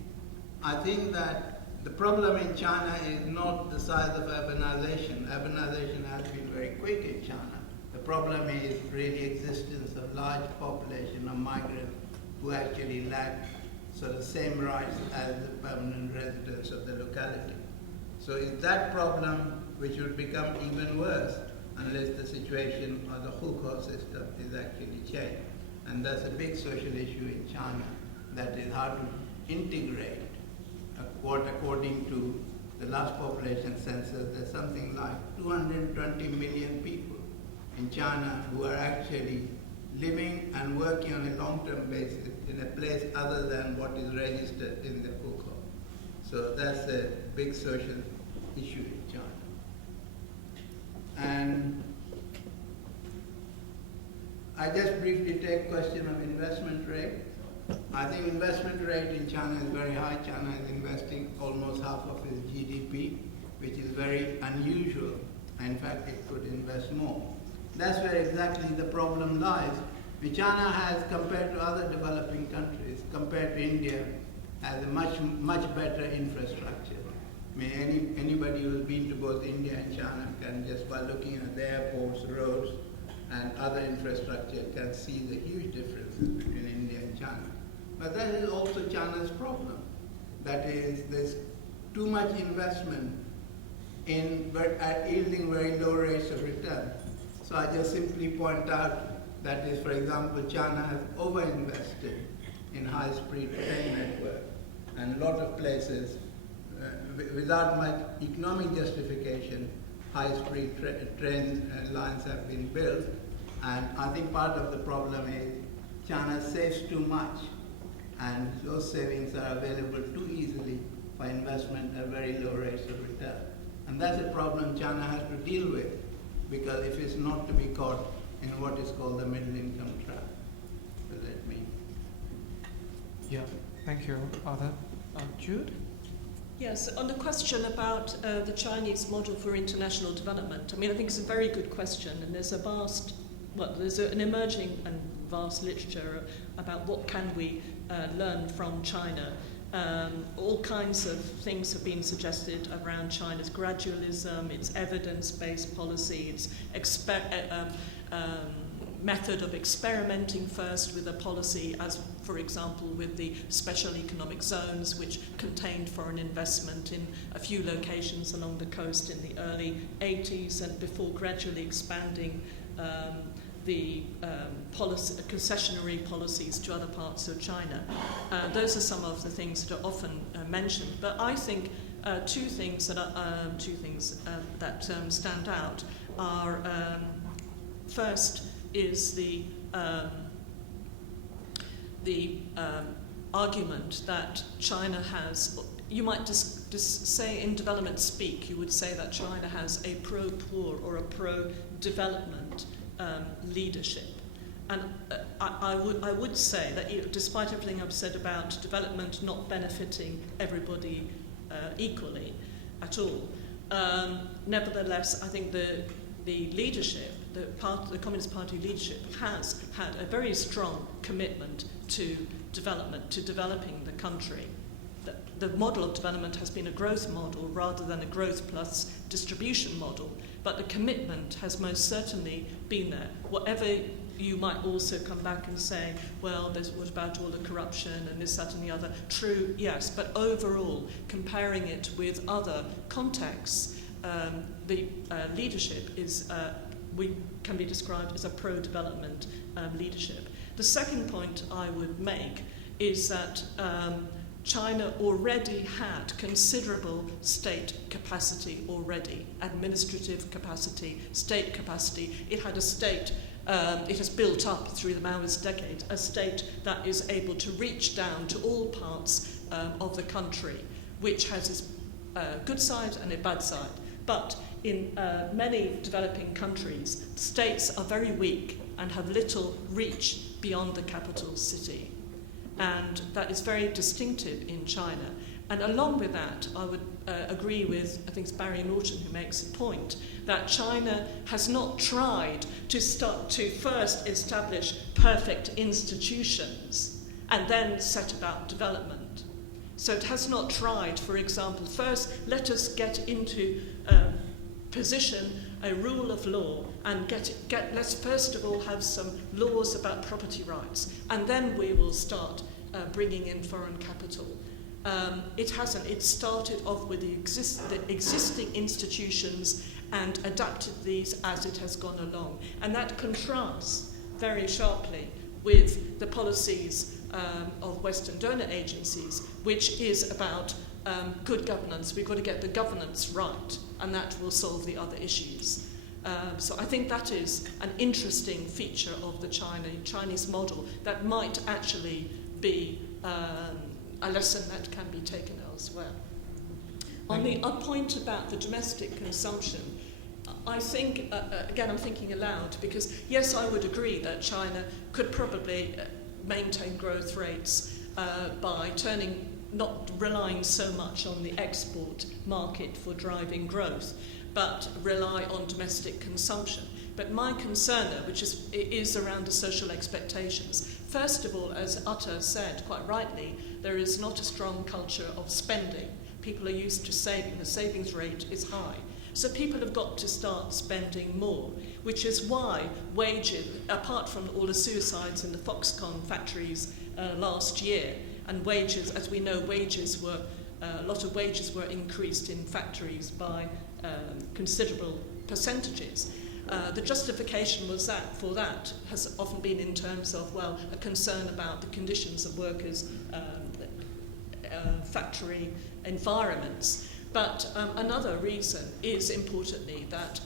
I think that the problem in China is not the size of urbanization. Urbanization has been very quick in China. The problem is really existence of large population of migrants who actually lack sort of same rights as the permanent residents of the locality. So it's that problem which would become even worse unless the situation of the whole core system is actually changed. And that's a big social issue in China, that is how to integrate what, according to the last population census, there's something like 220 million people in China who are actually living and working on a long-term basis in a place other than what is registered in the hukou. So that's a big social issue in China. And I just briefly take question of investment rate. I think investment rate in China is very high. China is investing almost half of its GDP, which is very unusual. In fact, it could invest more. That's where exactly the problem lies. China has, compared to other developing countries, compared to India, has a much better infrastructure. I mean, anybody who's been to both India and China can, just by looking at the airports, roads, and other infrastructure, can see the huge differences between India and China. But that is also China's problem. That is, this too much investment at yielding very low rates of return. So I just simply point out that is, for example, China has over-invested in high-speed train network, and a lot of places, without much economic justification, high-speed train lines have been built. And I think part of the problem is China saves too much, and those savings are available too easily for investment at very low rates of return. And that's a problem China has to deal with, because if it's not to be caught in what is called the middle income trap. So let me. Yeah, thank you, Arthur. Jude? Yes, on the question about the Chinese model for international development, I mean, I think it's a very good question, and there's an emerging and vast literature about what can we learn from China. All kinds of things have been suggested around China's gradualism, its evidence-based policy, its method of experimenting first with a policy, as for example with the special economic zones, which contained foreign investment in a few locations along the coast in the early 80s, and before gradually expanding the concessionary policies to other parts of China. Those are some of the things that are often mentioned. But I think two things that stand out are first is the argument that China has. You might just say in development speak, you would say that China has a pro-poor or a pro-development leadership. And I would say that despite everything I've said about development not benefiting everybody equally at all, nevertheless, I think the leadership, the Communist Party leadership, has had a very strong commitment to development, to developing the country. The model of development has been a growth model rather than a growth plus distribution model, but the commitment has most certainly been there. Whatever you might also come back and say, well, what about all the corruption and this, that and the other? True, yes, but overall, comparing it with other contexts, the leadership can be described as a pro-development leadership. The second point I would make is that China already had considerable state capacity already, administrative capacity, state capacity. It had a state, it has built up through the Maoist decade, a state that is able to reach down to all parts of the country, which has its good side and a bad side. But in many developing countries, states are very weak and have little reach beyond the capital city. And that is very distinctive in China. And along with that, I would agree with, I think it's Barry Norton who makes the point, that China has not tried to first establish perfect institutions and then set about development. So it has not tried, for example, first let us get into position a rule of law and let's first of all have some laws about property rights, and then we will start bringing in foreign capital. It hasn't. It started off with the existing institutions and adapted these as it has gone along. And that contrasts very sharply with the policies of Western donor agencies, which is about good governance. We've got to get the governance right, and that will solve the other issues. So I think that is an interesting feature of the Chinese model that might actually be a lesson that can be taken elsewhere. On the point about the domestic consumption, I think, again, I'm thinking aloud, because yes, I would agree that China could probably maintain growth rates by not relying so much on the export market for driving growth, but rely on domestic consumption. But my concern, which is around the social expectations. First of all, as Athar said quite rightly, there is not a strong culture of spending. People are used to saving. The savings rate is high. So people have got to start spending more, which is why wages, apart from all the suicides in the Foxconn factories last year, and wages, as we know, wages were a lot of wages were increased in factories by considerable percentages. The justification for that has often been in terms of, well, a concern about the conditions of workers' factory environments. But another reason is, importantly, that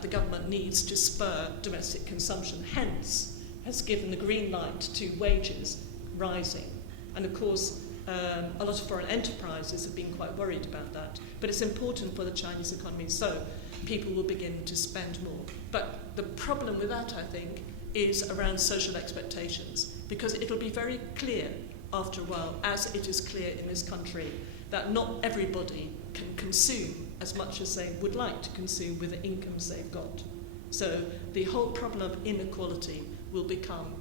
the government needs to spur domestic consumption, hence has given the green light to wages rising. And of course, a lot of foreign enterprises have been quite worried about that. But it's important for the Chinese economy, so people will begin to spend more. But the problem with that, I think, is around social expectations, because it'll be very clear after a while, as it is clear in this country, that not everybody can consume as much as they would like to consume with the incomes they've got. So the whole problem of inequality will become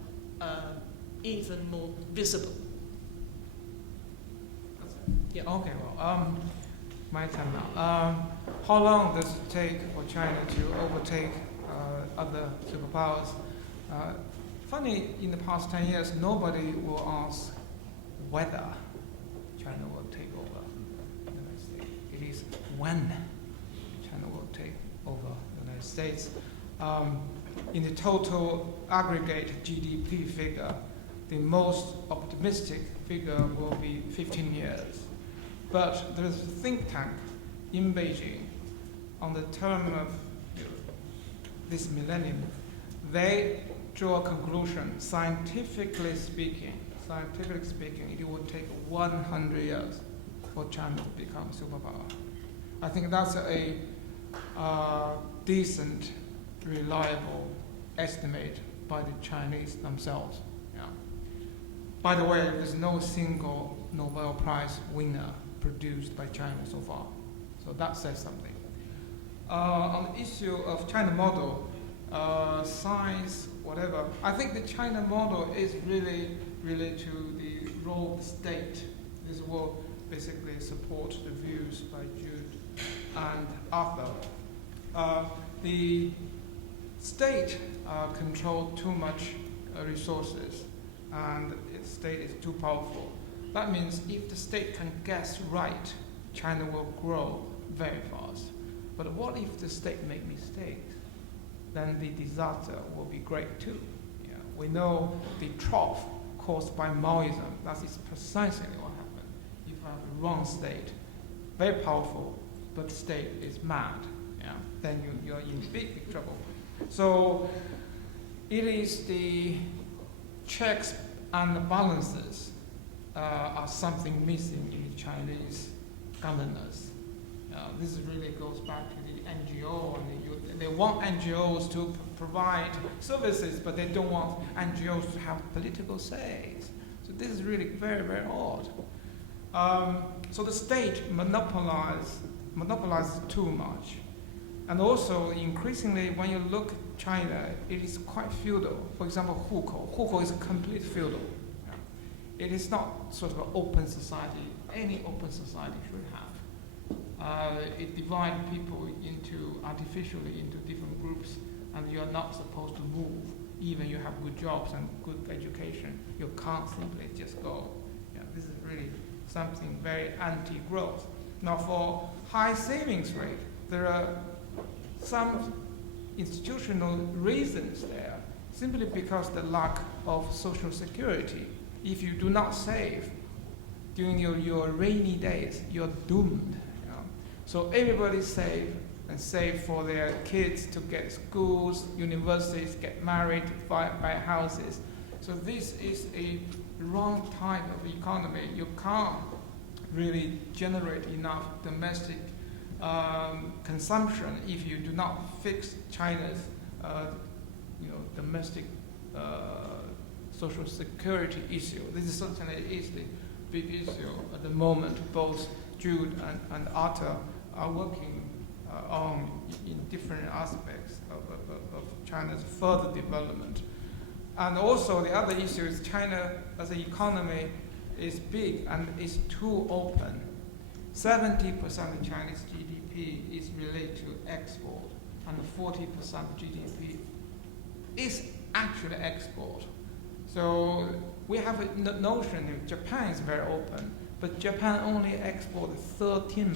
even more visible. Yeah. Okay, well, my turn now. How long does it take for China to overtake other superpowers? Funny, in the past 10 years, nobody will ask whether China will take over the United States. It is when China will take over the United States. In the total aggregate GDP figure, the most optimistic figure will be 15 years. But there is a think tank in Beijing on the term of this millennium. They draw a conclusion, scientifically speaking, it would take 100 years for China to become a superpower. I think that's a decent, reliable estimate by the Chinese themselves. Yeah. By the way, there's no single Nobel Prize winner produced by China so far. So that says something. On the issue of China model, science, whatever, I think the China model is really related to the role of the state. This will basically support the views by Jude and Athar. The state controls too much resources, and the state is too powerful. That means if the state can guess right, China will grow very fast. But what if the state make mistakes? Then the disaster will be great too. Yeah. We know the trough caused by Maoism. That is precisely what happened. If you have the wrong state, very powerful, but the state is mad, yeah, then you're in big, big trouble. So it is the checks and the balances are something missing in the Chinese governance. This really goes back to the NGO, and they want NGOs to provide services, but they don't want NGOs to have political says. So this is really very, very odd. So the state monopolizes too much. And also, increasingly, when you look at China, it is quite feudal. For example, Hukou is complete feudal. It is not sort of an open society. Any open society should have. It divides people artificially into different groups, and you are not supposed to move. Even you have good jobs and good education, you can't simply just go. Yeah, this is really something very anti-growth. Now, for high savings rate, there are some institutional reasons there, simply because the lack of social security. If you do not save during your rainy days, you're doomed. So everybody save for their kids to get schools, universities, get married, buy houses. So this is a wrong type of economy. You can't really generate enough domestic consumption if you do not fix China's domestic social security issue. This is certainly the big issue at the moment. Both Jude and Athar are working on in different aspects of China's further development. And also the other issue is China as an economy is big and is too open. 70% of Chinese GDP is related to export, and 40% of GDP is actually export. So we have a notion that Japan is very open, but Japan only exports 13%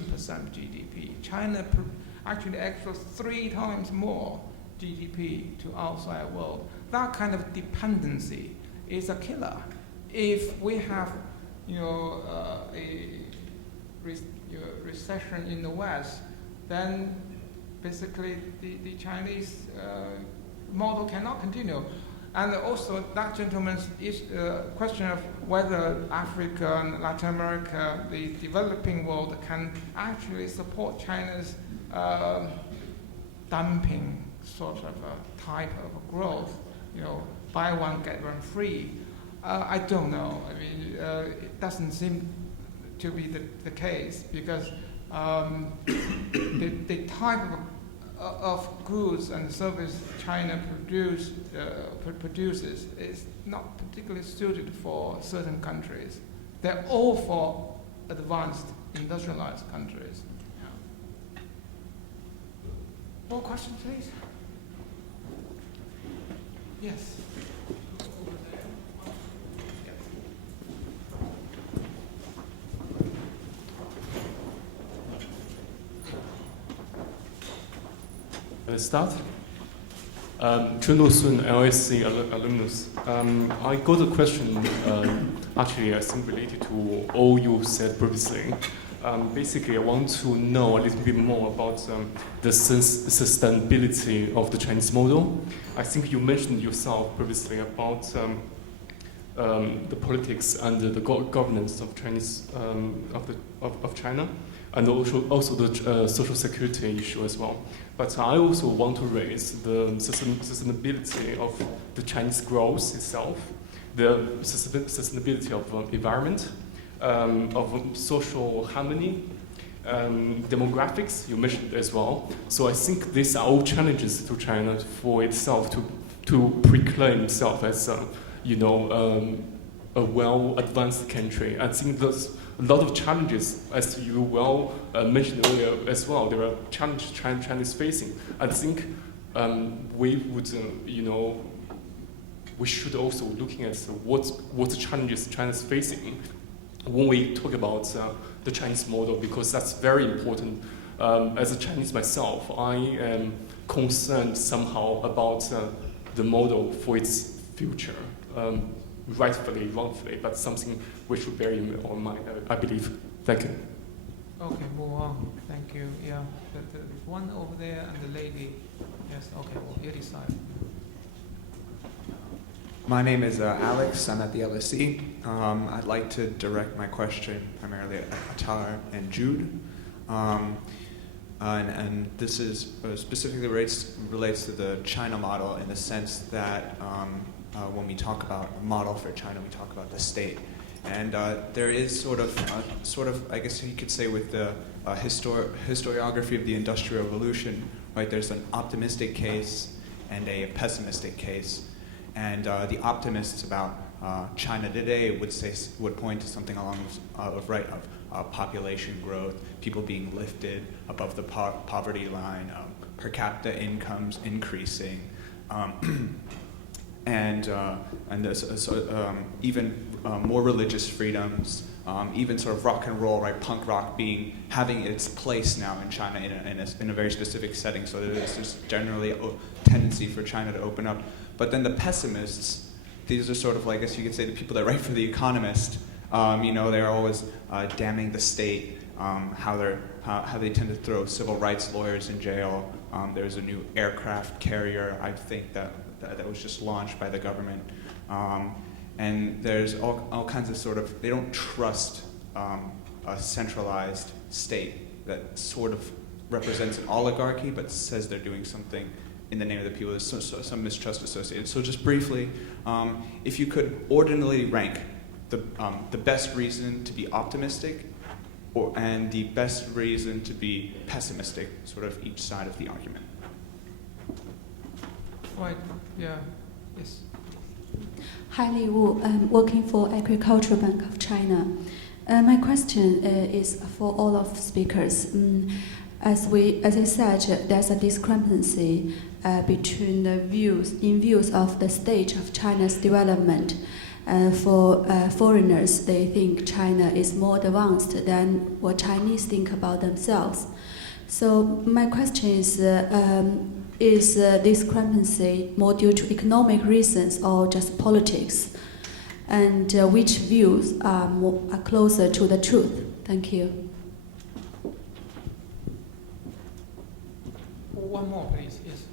GDP. China actually exports 3 times more GDP to outside world. That kind of dependency is a killer. If we have, a recession in the West, then basically the Chinese model cannot continue. And also that gentleman's question of whether Africa and Latin America, the developing world, can actually support China's dumping sort of a type of growth, buy one, get one free. I don't know. I mean, it doesn't seem to be the case because the type of goods and services China produces is not particularly suited for certain countries. They're all for advanced, industrialized countries. Yeah. More questions, please? Yes. Let's start. Jude Sun, LSC alumnus. I got a question, actually, I think related to all you said previously. Basically, I want to know a little bit more about the sustainability of the Chinese model. I think you mentioned yourself previously about the politics and the governance of Chinese of China, and also the social security issue as well. But I also want to raise the sustainability of the Chinese growth itself, the sustainability of environment, of social harmony, demographics you mentioned as well. So I think these are all challenges to China for itself to proclaim itself as a well advanced country. I think there's a lot of challenges, as you well mentioned earlier as well. There are challenges China is facing. I think we would, we should also looking at what challenges China is facing when we talk about the Chinese model, because that's very important. As a Chinese myself, I am concerned somehow about the model for its future. Rightfully, wrongfully, but something we should bear in mind, I believe. Thank you. Okay, move on. Thank you. Yeah, there's one over there and the lady. Yes, okay, well, you decide. My name is Alex. I'm at the LSE. I'd like to direct my question primarily at Athar and Jude. And this is specifically relates to the China model in the sense that when we talk about a model for China, we talk about the state. And there is sort of, I guess you could say, with the historiography of the Industrial Revolution, right? There's an optimistic case and a pessimistic case. And the optimists about China today would point to something along of population growth, people being lifted above the poverty line, per capita incomes increasing. And even more religious freedoms, even sort of rock and roll, right, punk rock having its place now in China in a very specific setting. So there's generally a tendency for China to open up. But then the pessimists, these are sort of, I guess you could say, the people that write for The Economist. They're always damning the state, how they tend to throw civil rights lawyers in jail. There's a new aircraft carrier, I think, that was just launched by the government. And there's all kinds of sort of, they don't trust a centralized state that sort of represents an oligarchy but says they're doing something in the name of the people. There's some mistrust associated. So just briefly, if you could ordinarily rank the best reason to be optimistic and the best reason to be pessimistic, sort of each side of the argument. Right, yeah, yes. Hi, Li Wu. I'm working for Agricultural Bank of China. My question is for all of speakers. As I said, there's a discrepancy between the views of the stage of China's development. For foreigners, they think China is more advanced than what Chinese think about themselves. So my question is this discrepancy more due to economic reasons or just politics? And which views are closer to the truth? Thank you. One more, please. Yes.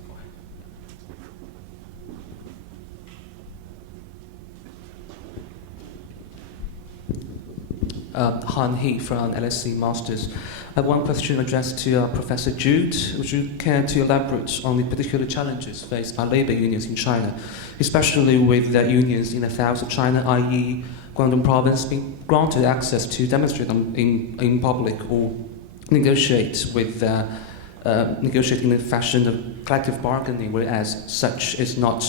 Han He from LSE Masters. I have one question addressed to Professor Jude. Would you care to elaborate on the particular challenges faced by labor unions in China, especially with the unions in the south of China, i.e. Guangdong province, being granted access to demonstrate in public or negotiate in the fashion of collective bargaining, whereas such is not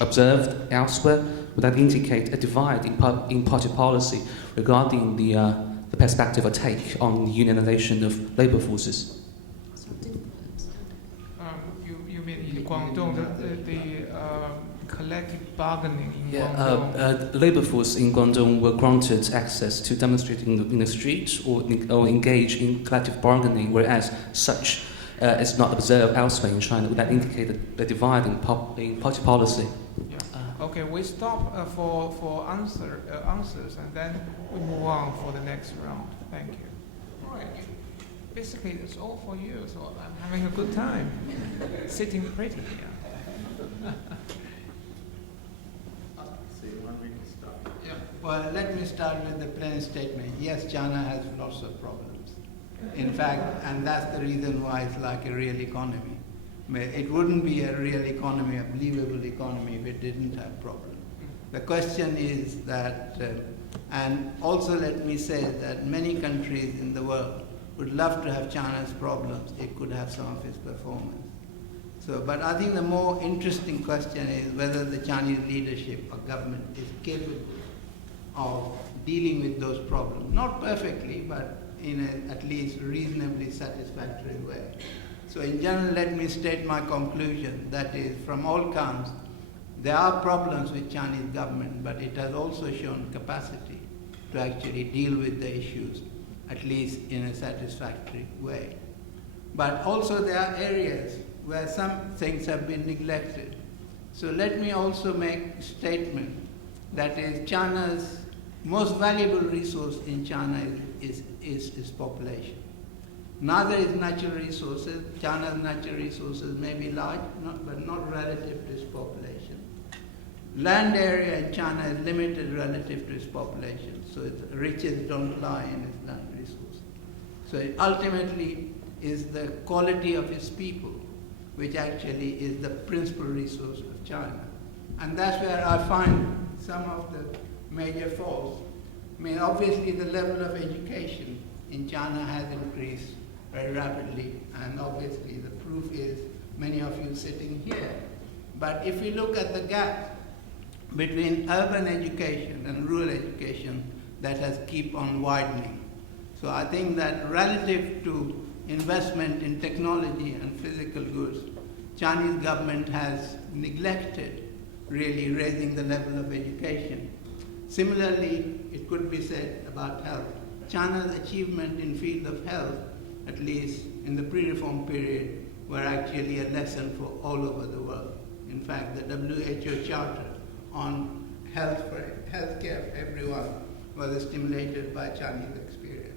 observed elsewhere? Would that indicate a divide in party policy regarding the perspective or take on the unionization of labor forces? You mean in Guangdong, the collective bargaining in Guangdong? Labor force in Guangdong were granted access to demonstrate in the streets or engage in collective bargaining, whereas such is not observed elsewhere in China. Would that indicate a divide in party policy? Yeah. Okay, we stop for answers, and then we move on for the next round. Thank you. All right. Basically, it's all for you, so I'm having a good time. Sitting pretty here. So you want me to start? Yeah. Well, let me start with the plain statement. Yes, China has lots of problems. In fact, and that's the reason why it's like a real economy. It wouldn't be a real economy, a believable economy, if it didn't have problems. The question is that, and also let me say that many countries in the world would love to have China's problems. It could have some of its performance. So, but I think the more interesting question is whether the Chinese leadership or government is capable of dealing with those problems. Not perfectly, but in a at least reasonably satisfactory way. So in general, let me state my conclusion, that is, from all counts, there are problems with Chinese government, but it has also shown capacity to actually deal with the issues, at least in a satisfactory way. But also there are areas where some things have been neglected. So let me also make a statement that is, China's most valuable resource in China is its population. Neither is natural resources. China's natural resources may be large, but not relative to its population. Land area in China is limited relative to its population, so its riches don't lie in its land resources. So it ultimately is the quality of its people, which actually is the principal resource of China. And that's where I find some of the major faults. I mean, obviously the level of education in China has increased very rapidly, and obviously the proof is many of you sitting here. But if you look at the gap between urban education and rural education, that has keep on widening. So I think that relative to investment in technology and physical goods, Chinese government has neglected really raising the level of education. Similarly, it could be said about health. China's achievement in field of health, at least in the pre-reform period, were actually a lesson for all over the world. In fact, the WHO Charter on healthcare for everyone was stimulated by Chinese experience.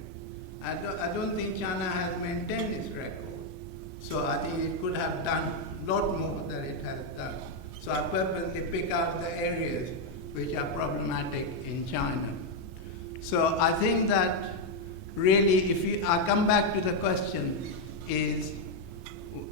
I don't think China has maintained its record. So I think it could have done a lot more than it has done. So I purposely pick out the areas which are problematic in China. So I think that really, I come back to the question, is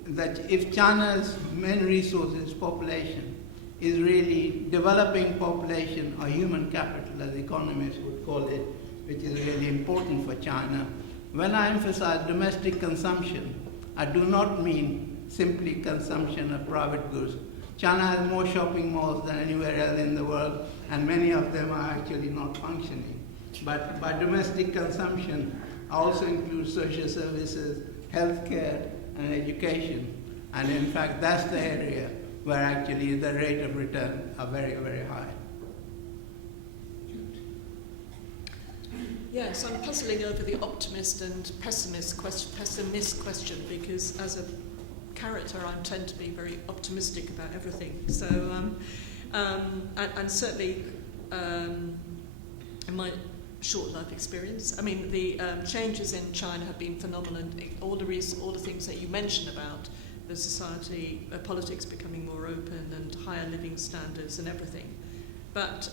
that if China's main resource is population, is really developing population or human capital, as economists would call it, which is really important for China. When I emphasize domestic consumption, I do not mean simply consumption of private goods. China has more shopping malls than anywhere else in the world, and many of them are actually not functioning. But by domestic consumption, I also include social services, healthcare, and education. And in fact, that's the area where actually the rate of return are very, very high. Yes, I'm puzzling over the optimist and pessimist question because as a character I tend to be very optimistic about everything. So, and certainly in my short life experience, I mean the changes in China have been phenomenal. All the things that you mentioned about the society, politics becoming more open and higher living standards and everything. But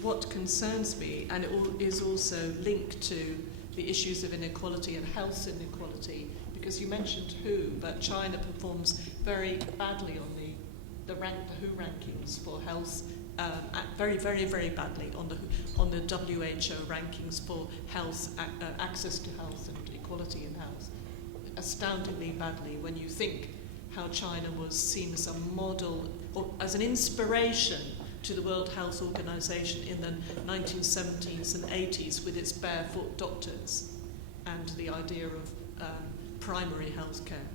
what concerns me, and it is also linked to the issues of inequality and health inequality, because you mentioned WHO, but China performs very badly on the WHO rankings for health, very, very, very badly on the WHO rankings for health, access to health and equality in health. Astoundingly badly when you think how China was seen as a model, or as an inspiration to the World Health Organization in the 1970s and 80s with its barefoot doctors and the idea of primary health care.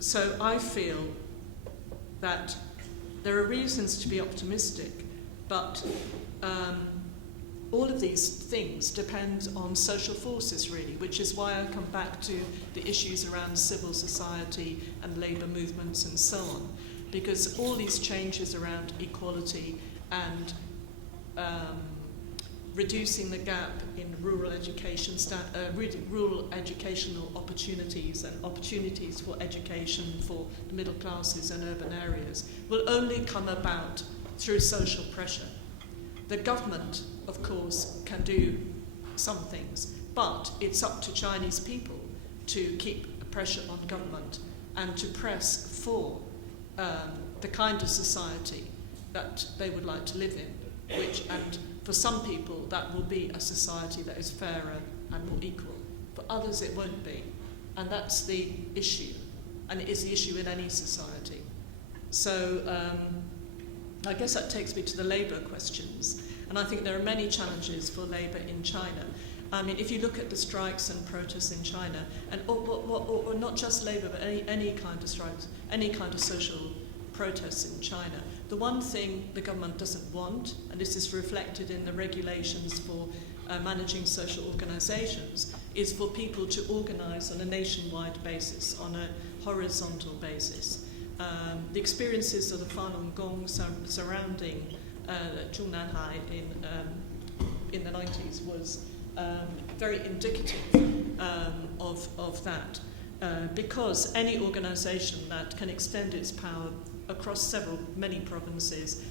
So I feel that there are reasons to be optimistic, but all of these things depend on social forces, really, which is why I come back to the issues around civil society and labour movements and so on. Because all these changes around equality and reducing the gap in rural educational opportunities and opportunities for education for the middle classes and urban areas will only come about through social pressure. The government, of course, can do some things, but it's up to Chinese people to keep pressure on government and to press for the kind of society that they would like to live in, and for some people that will be a society that is fairer and more equal. For others it won't be, and that's the issue, and it is the issue in any society. So I guess that takes me to the labour questions, and I think there are many challenges for labour in China. I mean, if you look at the strikes and protests in China, and or not just labour, but any kind of strikes, any kind of social protests in China, the one thing the government doesn't want, and this is reflected in the regulations for managing social organisations, is for people to organise on a nationwide basis, on a horizontal basis. The experiences of the Falun Gong surrounding Zhongnanhai in the 90s was very indicative of that, because any organisation that can extend its power across many provinces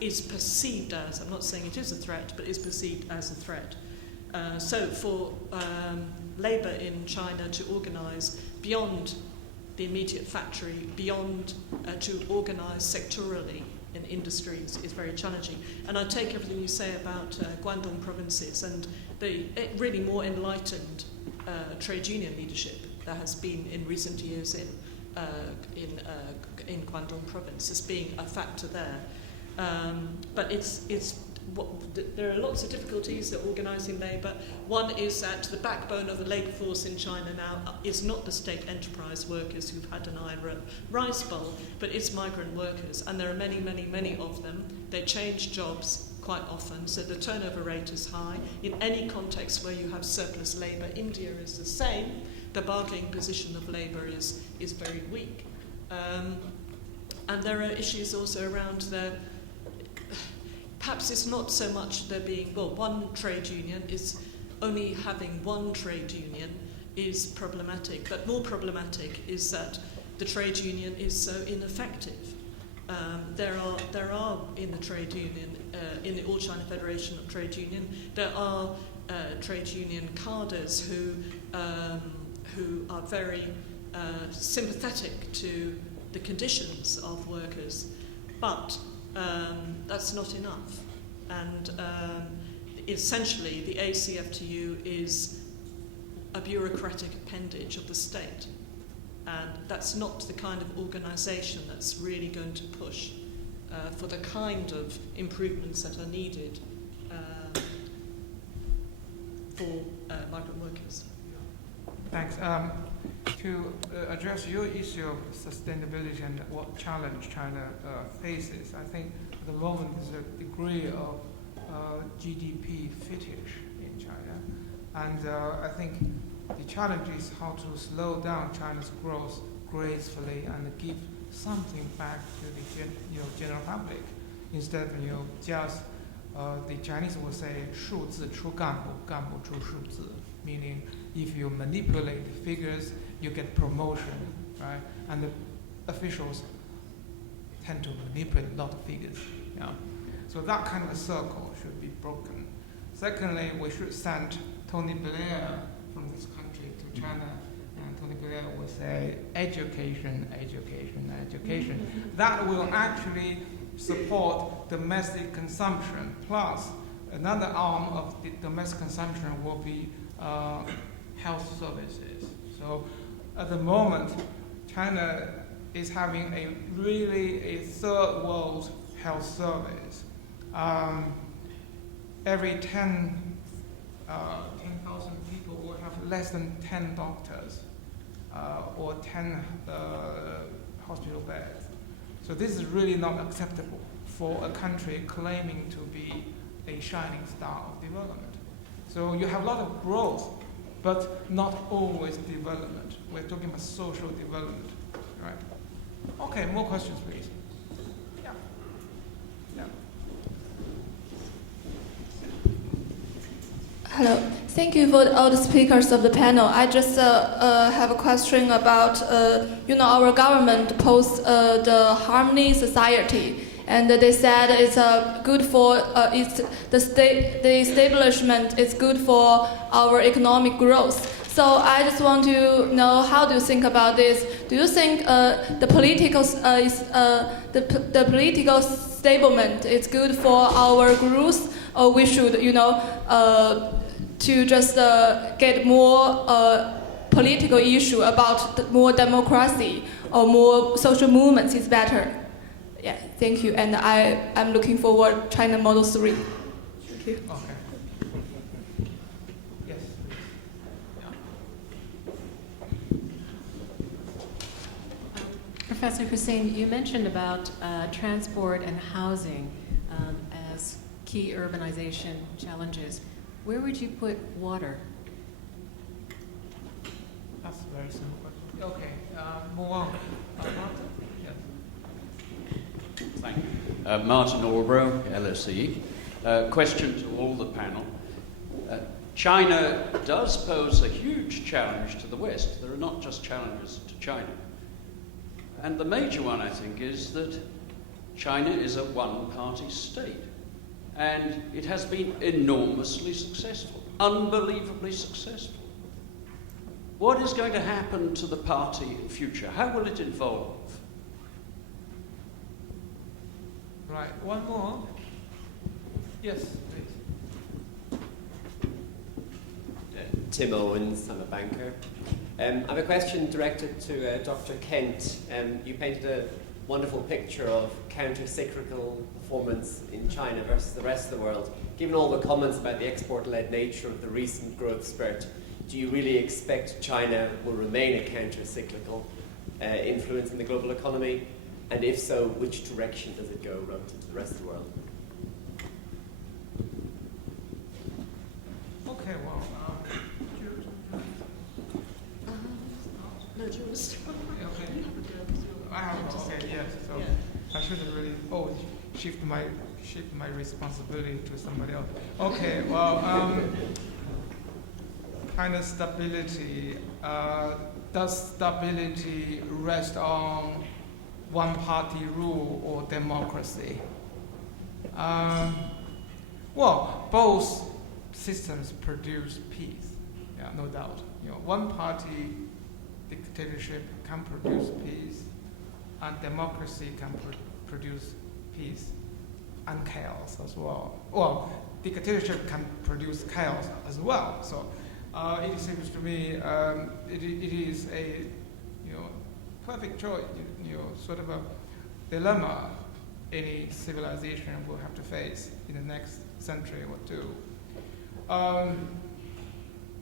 is perceived as, I'm not saying it is a threat, but is perceived as a threat. So for labour in China to organise beyond the immediate factory, beyond to organise sectorally in industries is very challenging. And I take everything you say about Guangdong provinces and the really more enlightened trade union leadership that has been in recent years in Guangdong province as being a factor there. But there are lots of difficulties at organising labour. One is that the backbone of the labour force in China now is not the state enterprise workers who've had an IRA rice bowl, but it's migrant workers, and there are many, many, many of them. They change jobs quite often, so the turnover rate is high. In any context where you have surplus labour, India is the same. The bargaining position of labour is very weak. And there are issues also around perhaps it's not so much there being, one trade union is only having one trade union is problematic, but more problematic is that the trade union is so ineffective. There are in the trade union, in the All China Federation of Trade Union, there are trade union cadres who are very sympathetic to the conditions of workers, but that's not enough. And essentially, the ACFTU is a bureaucratic appendage of the state. And that's not the kind of organisation that's really going to push for the kind of improvements that are needed for migrant workers. Thanks. To address your issue of sustainability and what challenge China faces, I think at the moment there's a degree of GDP fetish in China. And I think the challenge is how to slow down China's growth gracefully and give something back to the general public. Instead, just the Chinese will say 数字出干部，干部出数字, meaning if you manipulate the figures, you get promotion, right? And the officials tend to manipulate a lot of figures. Yeah. So that kind of a circle should be broken. Secondly, we should send Tony Blair from this country to China, and Tony Blair will say education, education, education. That will actually support domestic consumption. Plus, another arm of the domestic consumption will be health services. So at the moment, China is having a third world health service. Every 10,000 people will have less than 10 doctors or 10 hospital beds. So this is really not acceptable for a country claiming to be a shining star of development. So you have a lot of growth, but not always development. We're talking about social development, right? Okay, more questions, please. Yeah. Yeah. Hello. Thank you for all the speakers of the panel. I just have a question about, our government post the harmony society, and they said it's good for the establishment is good for our economic growth. So I just want to know, how do you think about this? Do you think the political stablement is good for our growth, or we should, to just get more political issue about more democracy or more social movements is better? Yeah, thank you. And I'm looking forward China Model 3. Thank you. Okay. Yes. Professor Hussain, you mentioned about transport and housing as key urbanization challenges. Where would you put water? That's a very simple question. Okay, move on. Martin? Yes. Thank you. Martin Orbro, LSE. Question to all the panel. China does pose a huge challenge to the West. There are not just challenges to China. And the major one, I think, is that China is a one-party state. And it has been enormously successful, unbelievably successful. What is going to happen to the party in future? How will it evolve? Right, one more. Yes, please. Tim Owens, I'm a banker. I have a question directed to Dr. Kent. You painted a wonderful picture of counter-cyclical performance in China versus the rest of the world. Given all the comments about the export-led nature of the recent growth spurt, do you really expect China will remain a counter-cyclical influence in the global economy? And if so, which direction does it go relative to the rest of the world? Okay, well, Jude. No, Jude. Okay. I have to say yes, so yeah. I should have really shift my responsibility to somebody else. Okay, well, kind of stability. Does stability rest on one-party rule or democracy? Well, both systems produce peace. Yeah, no doubt. One-party dictatorship can produce peace, and democracy can produce peace and chaos as well. Well, dictatorship can produce chaos as well. So it seems to me it is a perfect choice, sort of a dilemma any civilization will have to face in the next century or two.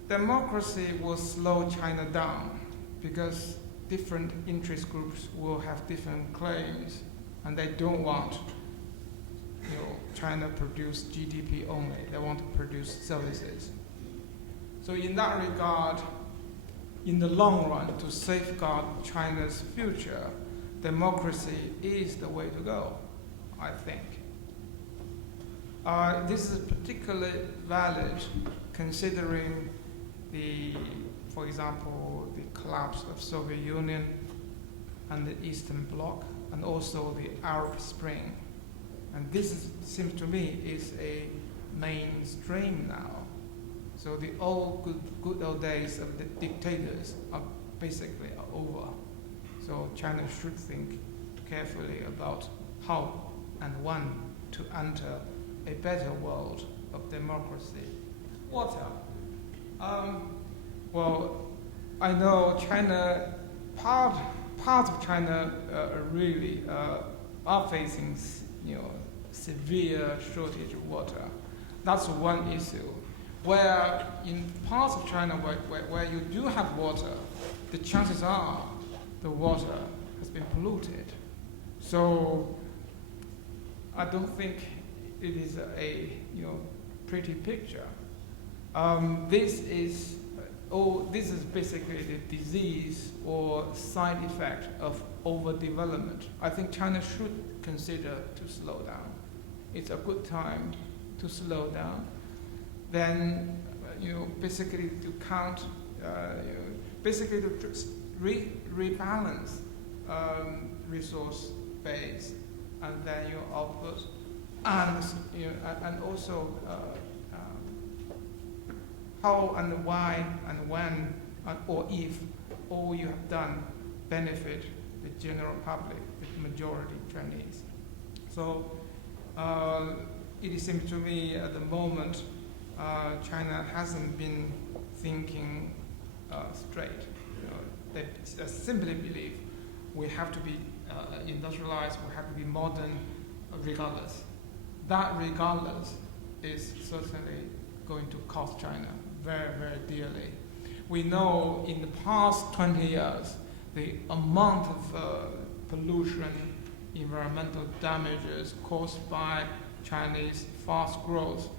Democracy will slow China down because different interest groups will have different claims, and they don't want China produce GDP only. They want to produce services. So in that regard, in the long run, to safeguard China's future, democracy is the way to go, I think. This is particularly valid considering for example, the collapse of Soviet Union and the Eastern Bloc, and also the Arab Spring. And this seems to me is a mainstream now. So the good old days of the dictators are basically over. So China should think carefully about how and when to enter a better world of democracy. Water. Well, I know China, part of China really are facing severe shortage of water. That's one issue. Where in parts of China where you do have water, the chances are the water has been polluted. So I don't think it is a pretty picture. This is basically the disease or side effect of overdevelopment. I think China should consider to slow down. It's a good time to slow down. Then, basically to count, basically to rebalance resource base and then your output, and also how and why and when or if all you have done benefit the general public, the majority Chinese. So it seems to me at the moment China hasn't been thinking straight. They simply believe we have to be industrialized, we have to be modern regardless. That regardless is certainly going to cost China very, very dearly. We know in the past 20 years, the amount of pollution, environmental damages caused by Chinese fast growth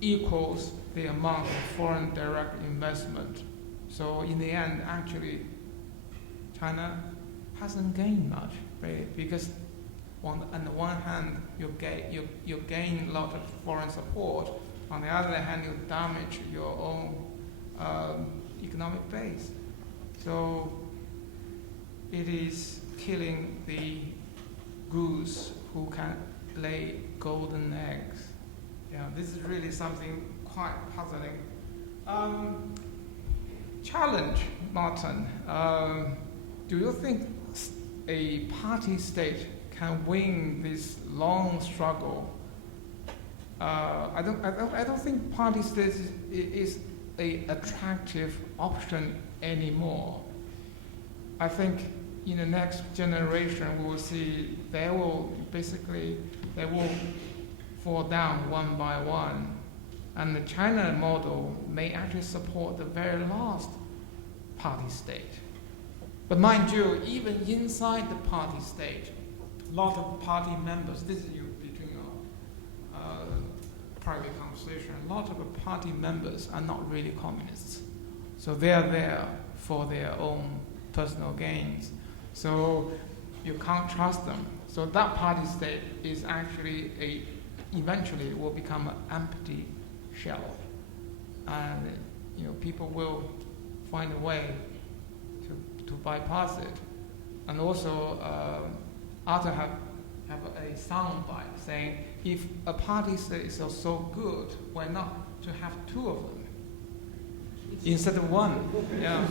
equals the amount of foreign direct investment. So in the end, actually, China hasn't gained much, really, because on the one hand, you gain a lot of foreign support. On the other hand, you damage your own economic base. So it is killing the goose who can lay golden eggs. This is really something quite puzzling. Challenge, Martin. Do you think a party state can win this long struggle? I don't think party state is an attractive option anymore. I think in the next generation we will see they will fall down one by one, and the China model may actually support the very last party state. But mind you, even inside the party state, a lot of party members, this is between private conversation, a lot of the party members are not really communists. So they are there for their own personal gains. So you can't trust them. So that party state is actually eventually will become an empty shell. And people will find a way to bypass it. And also, Athar have a soundbite saying, if a party state is so good, why not to have two of them instead of one? Yeah.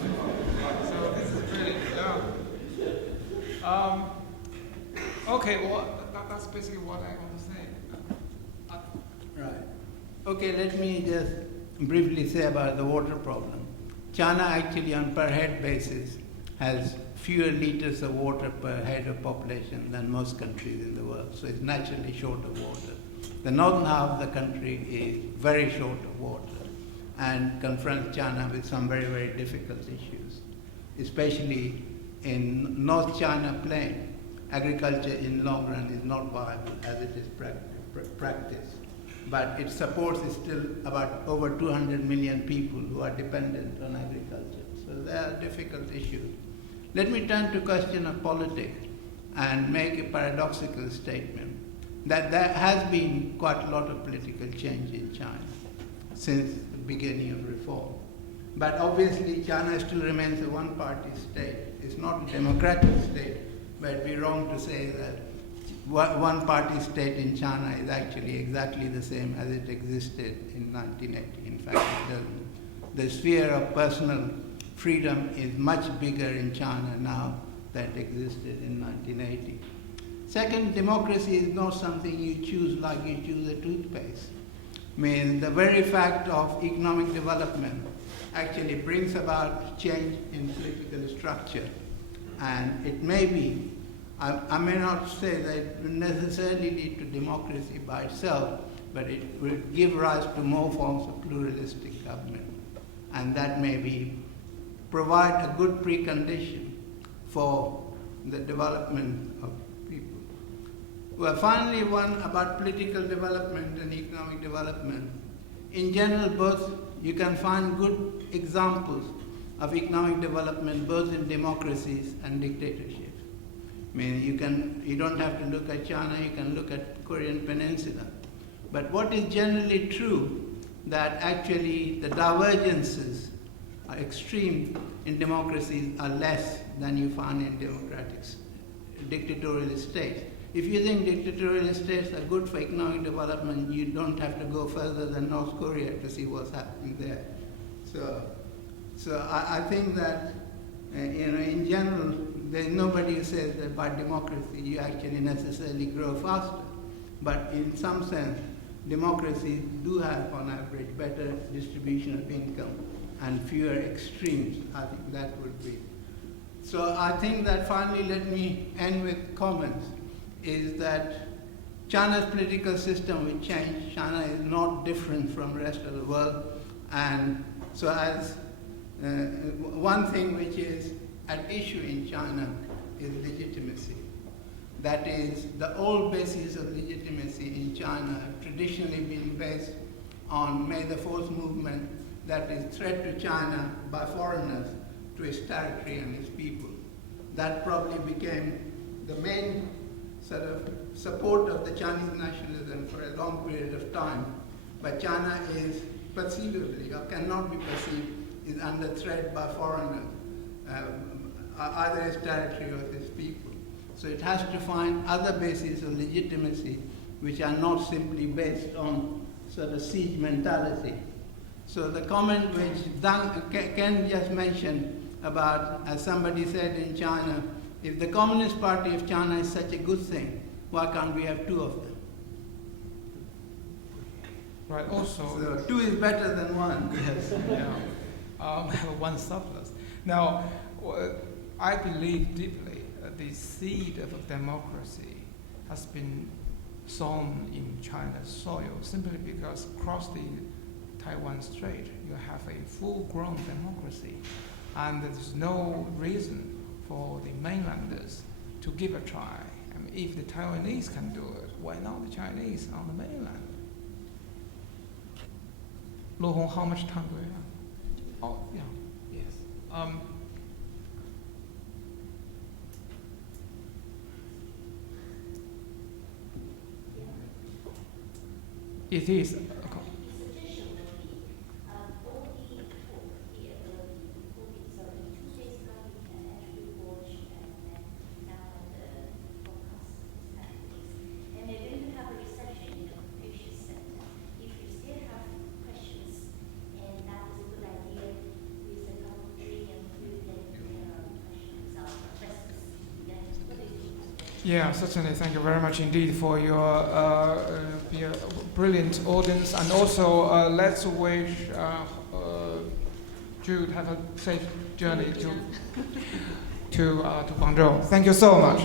So this is really, okay, well, that's basically what I want to say. Right. Okay, let me just briefly say about the water problem. China actually on per head basis has fewer liters of water per head of population than most countries in the world, so it's naturally short of water. The northern half of the country is very short of water and confronts China with some very, very difficult issues, especially in North China plain. Agriculture in long run is not viable as it is practiced. practice. But its support is still about over 200 million people who are dependent on agriculture. So they are difficult issues. Let me turn to question of politics and make a paradoxical statement that there has been quite a lot of political change in China since the beginning of reform. But obviously China still remains a one-party state. It's not a democratic state, but it would be wrong to say that one-party state in China is actually exactly the same as it existed in 1980. In fact, it doesn't. The sphere of personal freedom is much bigger in China now than it existed in 1980. Second, democracy is not something you choose like you choose a toothpaste. I mean, the very fact of economic development actually brings about change in political structure. And it may be, I may not say that it will necessarily lead to democracy by itself, but it will give rise to more forms of pluralistic government. And that may provide a good precondition for the development of people. Well, finally, one about political development and economic development. In general, both you can find good examples of economic development both in democracies and dictatorships. I mean, you don't have to look at China, you can look at Korean Peninsula. But what is generally true, that actually the divergences are extreme in democracies are less than you find in dictatorial states. If you think dictatorial states are good for economic development, you don't have to go further than North Korea to see what's happening there. So I think that in general, there's nobody who says that by democracy you actually necessarily grow faster. But in some sense, democracies do have, on average, better distribution of income and fewer extremes. I think that would be. So I think that finally, let me end with comments, is that China's political system will change. China is not different from the rest of the world. And so as one thing which is at issue in China is legitimacy. That is, the old basis of legitimacy in China have traditionally been based on May the 4th movement, that is threat to China by foreigners to its territory and its people. That probably became the main sort of support of the Chinese nationalism for a long period of time. But China is perceivably, or cannot be perceived, is under threat by foreigners, either its territory or its people. So it has to find other bases of legitimacy which are not simply based on sort of siege mentality. So the comment which Ken just mentioned about, as somebody said in China, if the Communist Party of China is such a good thing, why can't we have two of them? Right, also... So two is better than one. Yes, yeah. One surplus. Now, I believe deeply the seed of democracy has been sown in China's soil simply because across the Taiwan Strait you have a full-grown democracy, and there's no reason for the mainlanders to give a try. I mean, if the Taiwanese can do it, why not the Chinese on the mainland? Lo Hong, how much time do we have? Oh, yeah, yes. It is. Yeah, certainly. Thank you very much indeed for your brilliant audience, and also let's wish Jude have a safe journey to Guangzhou. Thank you so much.